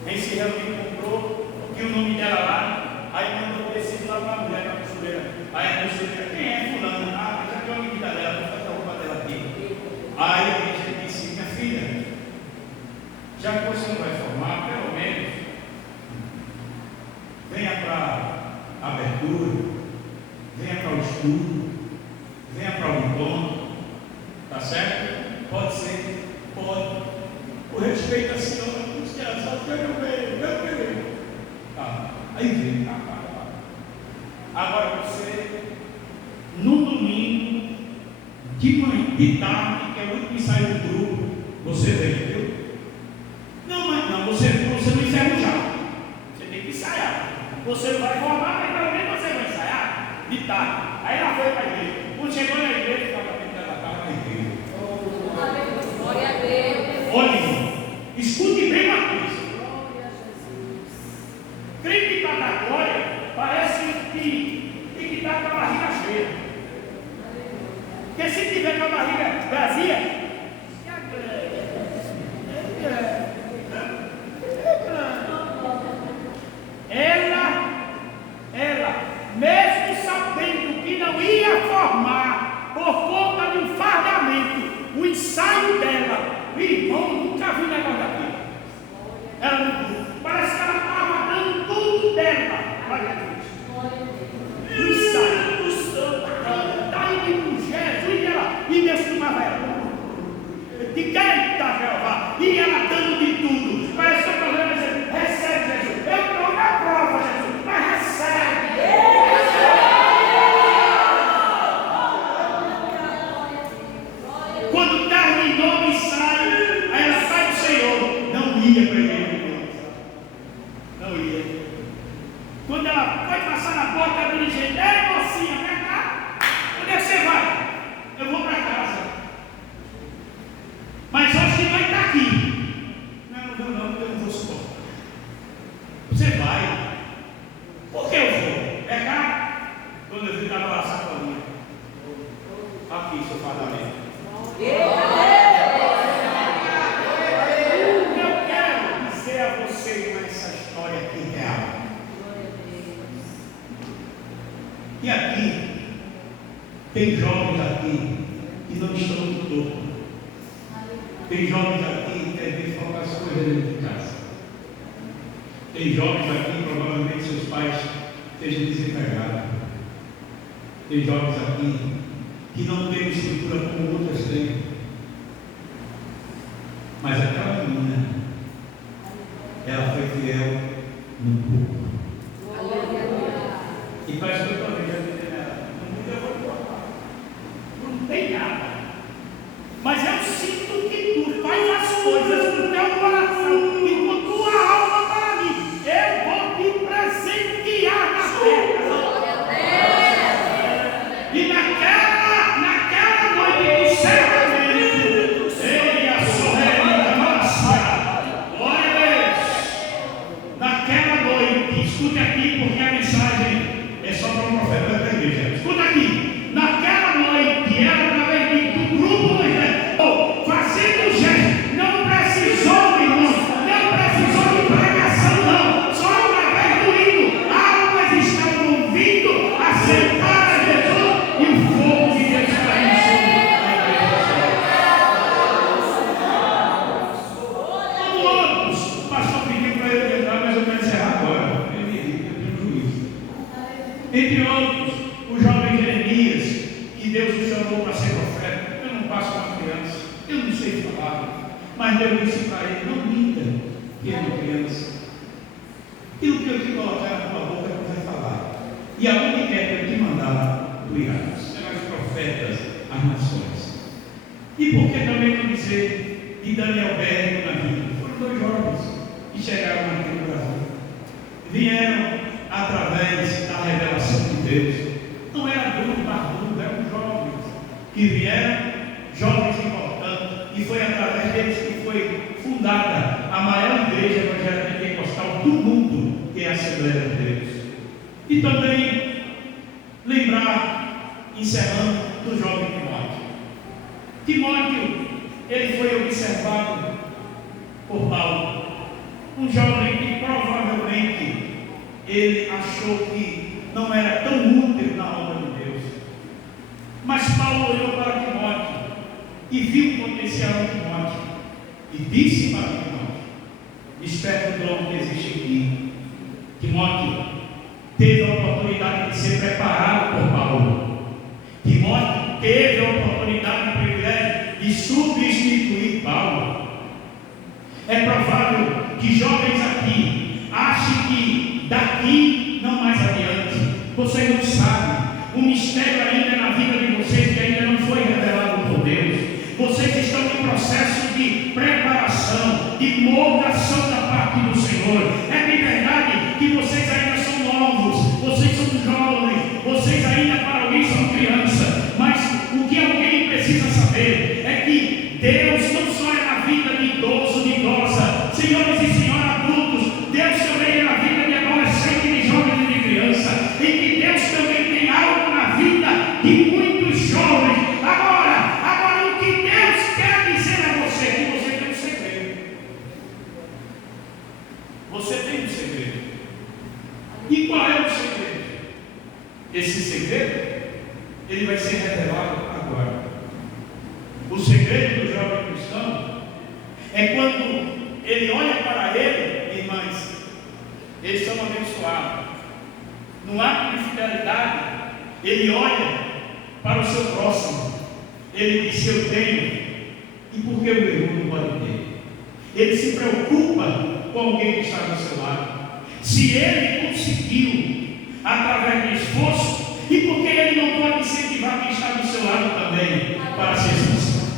A gente se reuniu, comprou, porque o nome dela lá, aí mandou o tecido lá para a mulher, para a costureira. Aí a costureira: quem é fulano? Ah, já tem a medida dela, vou fazer a roupa dela aqui. Aí a gente disse: minha filha, já que você não vai formar, pelo menos venha para a abertura, venha para o estudo, venha para o encontro, tá certo? Pode ser? Pode. O respeito à senhora, os que ela só eu quero. Tá. Aí vem, Agora você, no domingo, de manhã, de tarde, que é o último ensaio do grupo, você vem, viu? Não, mas não, você não encerra já. Você tem que ensaiar. Você não vai formar, mas pelo menos você vai ensaiar de tarde. Aí ela foi para a igreja. Quando chegou na igreja, estava dentro da casa da igreja. Glória a Deus. Olha, escute bem uma coisa. Crente que está na glória parece que está com a barriga cheia. Porque se tiver com a barriga vazia, ela, mesmo sabendo que não ia formar por conta de um fardamento, o ensaio dela, o irmão nunca viu negócio daquilo. Ela não, parece que ela estava dando tudo dela. Olha a Deus. O ensaio do santo, está indo com Jesus e Deus tomava ela. De quem está Jeová? E ela dando de tudo. Parece que eu estou dizendo, recebe Jesus. Eu estou na prova, Jesus, mas recebe. Quando terminou o ensaio, aí ela sai do Senhor. Não ia para a igreja. Não ia. Quando ela foi passar na porta do dirigente, ei mocinha, vem cá. Onde é que você vai? Eu vou para casa. Mas hoje vai estar aqui. Não, eu não vou suportar. Você vai. Por que eu vou? É cá? Quando eu vi estava lá a sacolinha. Aqui, seu fardamento. Eu quero dizer a vocês essa história aqui real. E aqui, tem jovens aqui que não estão no topo. Tem jovens aqui que devem focar as coisas dentro de casa. Tem jovens aqui, provavelmente seus pais estejam desempregados. Tem jovens aqui que não têm estrutura como outras têm. Mas aquela menina, ela foi fiel no pouco. E parece que eu estou vendo ela. Não tem nada. Mas eu sinto que tu faz as coisas no teu coração e com tua alma para mim. Eu vou te presentear na terra. E naquela noite de encerramento, seria sorrente, massa. Glória a Deus. Naquela noite, escute aqui, porque a mensagem é só para o profeta da igreja. Escuta aqui. Naquela noite, ela através do grupo fazendo o gesto, não precisou, irmão, não precisou de pregação, não, só através do hino, almas estão ouvindo, aceitar a Jesus e o fogo de Deus caiu sobre como outros, o pastor pediu para ele entrar, mas eu quero encerrar agora, ele tem um juízo. Entre outros, o jovem Jeremias, que Deus o chamou para ser profeta. Eu não passo uma criança, eu não sei falar, mas Deus disse para ele: não minta que é uma criança. Aquilo que eu te colocar na tua boca, tu vai falar. E aonde quer que eu te mandar, tu irás. Serás profetas às nações. E por que também não dizer de Daniel Berg na vida? Foram dois jovens que chegaram aqui no Brasil. Vieram através da revelação de Deus. Não era grupo barbudo, eram jovens que vieram, jovens importantes, e foi através deles que foi fundada a maior igreja evangélica pentecostal do mundo, que é a Assembleia de Deus. E também lembrar, encerrando, do jovem Timóteo. Timóteo, ele foi observado por Paulo, um jovem que provavelmente ele achou que não era tão útil na obra de Deus. Mas Paulo olhou para Timóteo e viu o potencial em Timóteo e disse para Timóteo: espera o dom que existe em ti. Timóteo teve a oportunidade de ser preparado por Paulo. Timóteo teve a oportunidade e o privilégio de substituir Paulo. É provável que jovens aqui achem que daqui não mais adiante. Vocês não sabem, o mistério ainda na vida de vocês que ainda não foi revelado por Deus. Vocês estão em processo de preparação, de moldação da parte do Senhor. É de verdade que vocês ainda são novos. Você tem um segredo. E qual é o segredo? Esse segredo, ele vai ser revelado agora. O segredo do jovem cristão é quando ele olha para ele, irmãs, eles são abençoados. No ato de fidelidade, ele olha para o seu próximo. Ele diz: eu tenho, e por que o meu irmão não pode ter? Ele se preocupa com alguém que está do seu lado. Se ele conseguiu, através do esforço, e por que ele não pode incentivar quem está do seu lado também para se esforçar?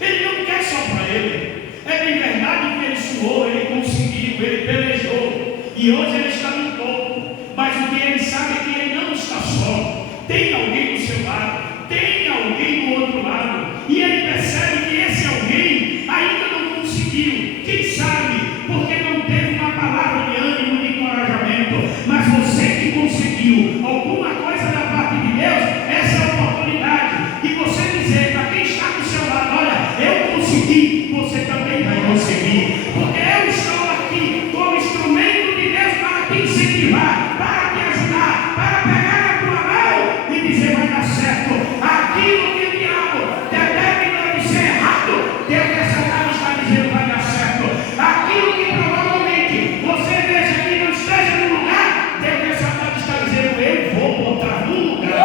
Ele não quer só para ele. É bem verdade que ele suou, ele conseguiu, ele pelejou, e hoje ele está no topo. Mas o que ele sabe é que ele não está só. Tem alguém do seu lado, tem alguém do outro lado, e ele percebe que esse alguém ainda não conseguiu. Quem sabe porque não teve uma palavra de ânimo, de encorajamento. Mas você que conseguiu alguma coisa da parte de Deus, essa é a oportunidade de você dizer para quem está do seu lado: olha, eu consegui, você também vai conseguir, porque eu estou aqui como instrumento de Deus para te incentivar, para te ajudar, para pegar a tua mão e dizer: vai dar certo. Aquilo que o diabo deve ser errado, Deus nessa tarde está dizendo: vai dar certo. Aquilo que provavelmente você veja que não esteja no lugar, Deus nessa tarde está dizendo: eu vou botar no lugar.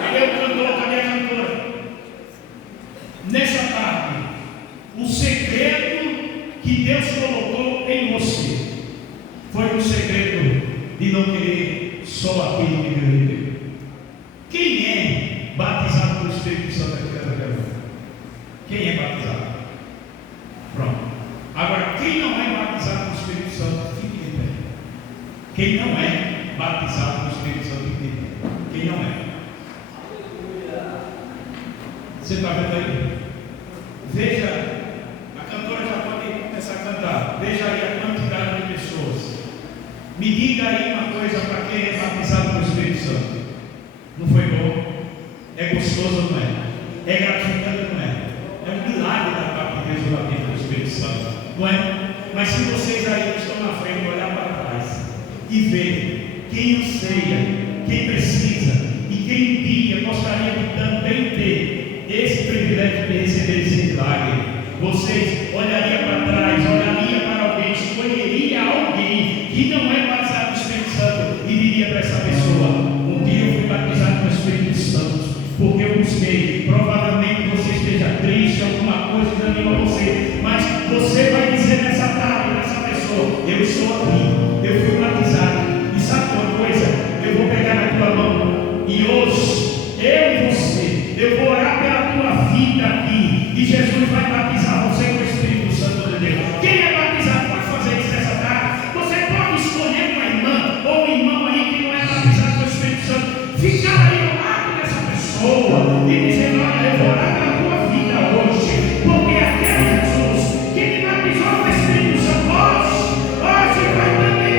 Cadê o cantor? Cadê a cantora? Nessa tarde, o segredo que Deus colocou em você foi o segredo de não querer só aquilo que Deus lhe deu. Quem é batizado pelo Espírito Santo aqui nessa terra? Quem é batizado? Pronto. Agora, quem não é batizado pelo Espírito Santo, fique de pé. Quem não é batizado pelo Espírito Santo, fique de pé. Quem não é? Você está vendo aí? Veja, a cantora já pode começar a cantar. Veja aí a quantidade de pessoas. Me diga aí uma coisa para quem é batizado pelo Espírito Santo. Não foi bom? É gostoso, não é? É gratificante, não é? É um milagre da parte de Deus na vida do Espírito Santo, não é? Mas se vocês aí que estão na frente olhar para trás e ver quem anseia, quem precisa e quem um dia gostaria de também ter esse privilégio de receber esse milagre, vocês olhariam para trás, olhariam para alguém, escolheria alguém que não é batizado no Espírito Santo e diria para essa pessoa: um dia eu fui batizado no Espírito Santo porque eu busquei. Provavelmente você esteja triste, alguma coisa desanima você, mas você vai dizer nessa tarde para essa pessoa: eu estou aqui, eu fui batizado, e sabe uma coisa? Eu vou pegar na tua mão e hoje, eu e você, eu vou orar pela tua vida aqui, e Jesus vai batizar você com o Espírito Santo de Deus. Quem é batizado pode fazer isso nessa tarde? Você pode escolher uma irmã ou um irmão aí que não é batizado com o Espírito Santo, ficar aí ao lado dessa pessoa e dizer: olha, eu vou orar pela tua vida hoje, porque aquele Jesus que me batizou com o Espírito Santo hoje vai também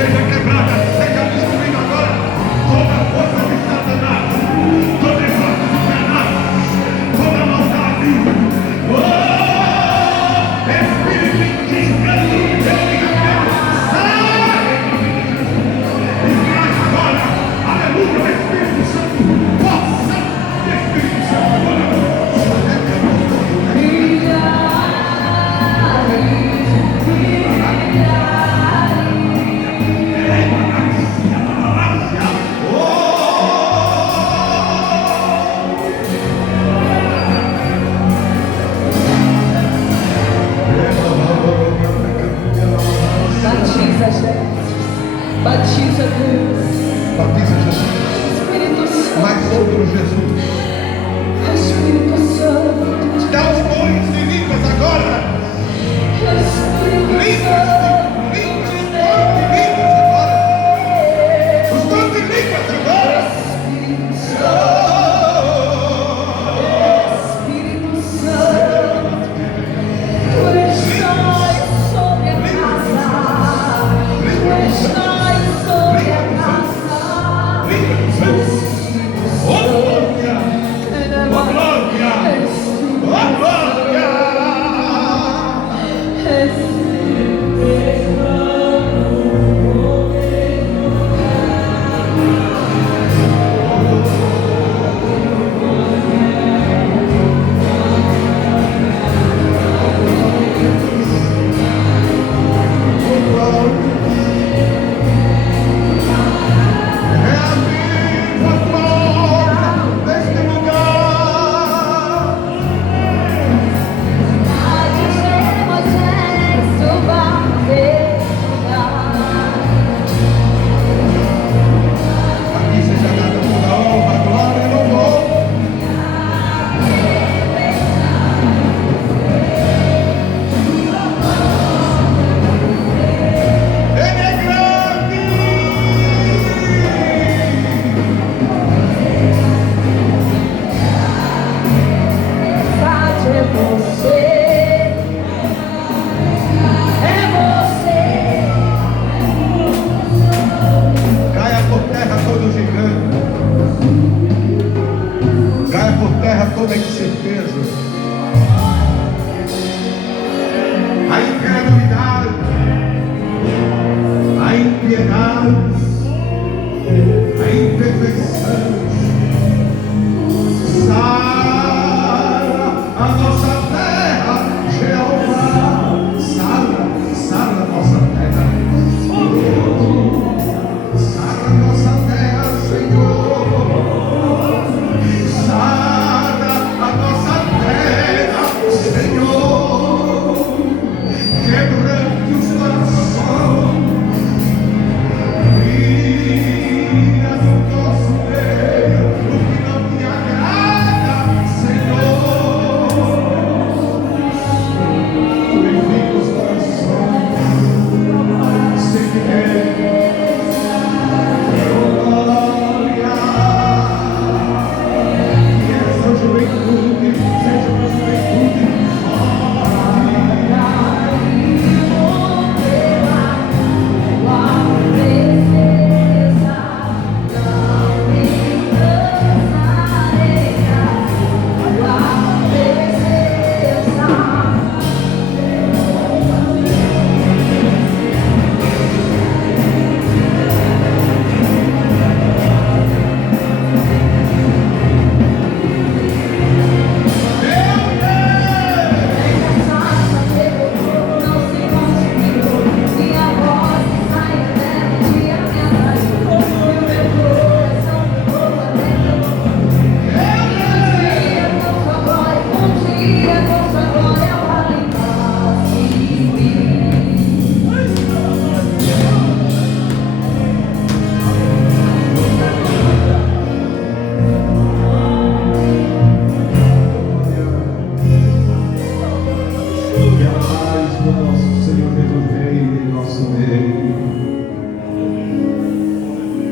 seja quebrada, seja destruída agora. Toda a força de Satanás, toda a força de Satanás, toda a maldade. Espírito de engano, sai! E sai agora, aleluia, o Espírito Santo, força do Espírito Santo. Batiza, Deus. Batiza Jesus. Espírito Santo. Mais outro Jesus. Espírito Santo. Dá os dons de línguas agora. Espírito Santo. Línguas de línguas agora. Os dons de línguas agora. Espírito Santo. Espírito Santo. Tu estás sobre a casa. Tu estás sobre a casa.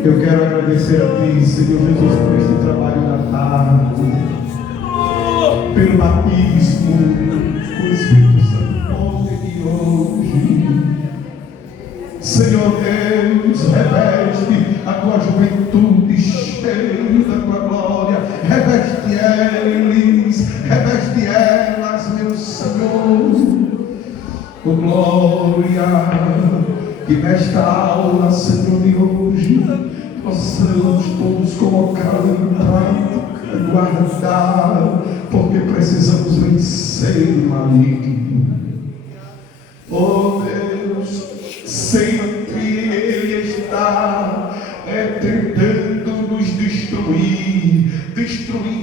Eu quero agradecer a Ti, Senhor Jesus, por este trabalho da tarde, pelo batismo, o Espírito Santo ontem e hoje. Senhor Deus, reveste a tua juventude cheia da tua glória, reveste elas, meu Senhor, com glória. Que nesta aula, Senhor, de hoje, possamos todos colocar em prática e guardar, porque precisamos vencer o maligno. Oh Deus, sempre ele está tentando nos destruir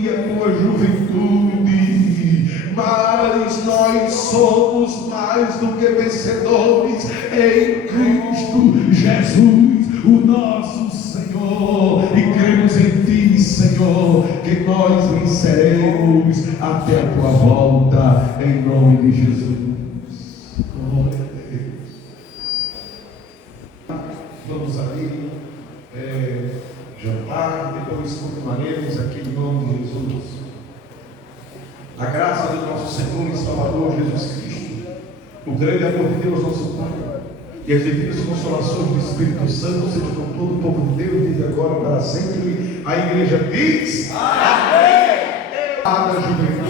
a tua juventude, mas nós somos mais do que vencedores em Cristo Jesus, o nosso Senhor, e cremos em Ti, Senhor, que nós venceremos até a Tua volta, em nome de Jesus. Glória a Deus. Vamos ali jantar, depois continuaremos aqui em nome de Jesus. A graça do nosso Senhor e Salvador Jesus Cristo, o grande amor de Deus nosso Pai, e as devidas consolações do Espírito Santo sejam com todo o povo de Deus, desde agora para sempre. A igreja diz: Amém! A juventude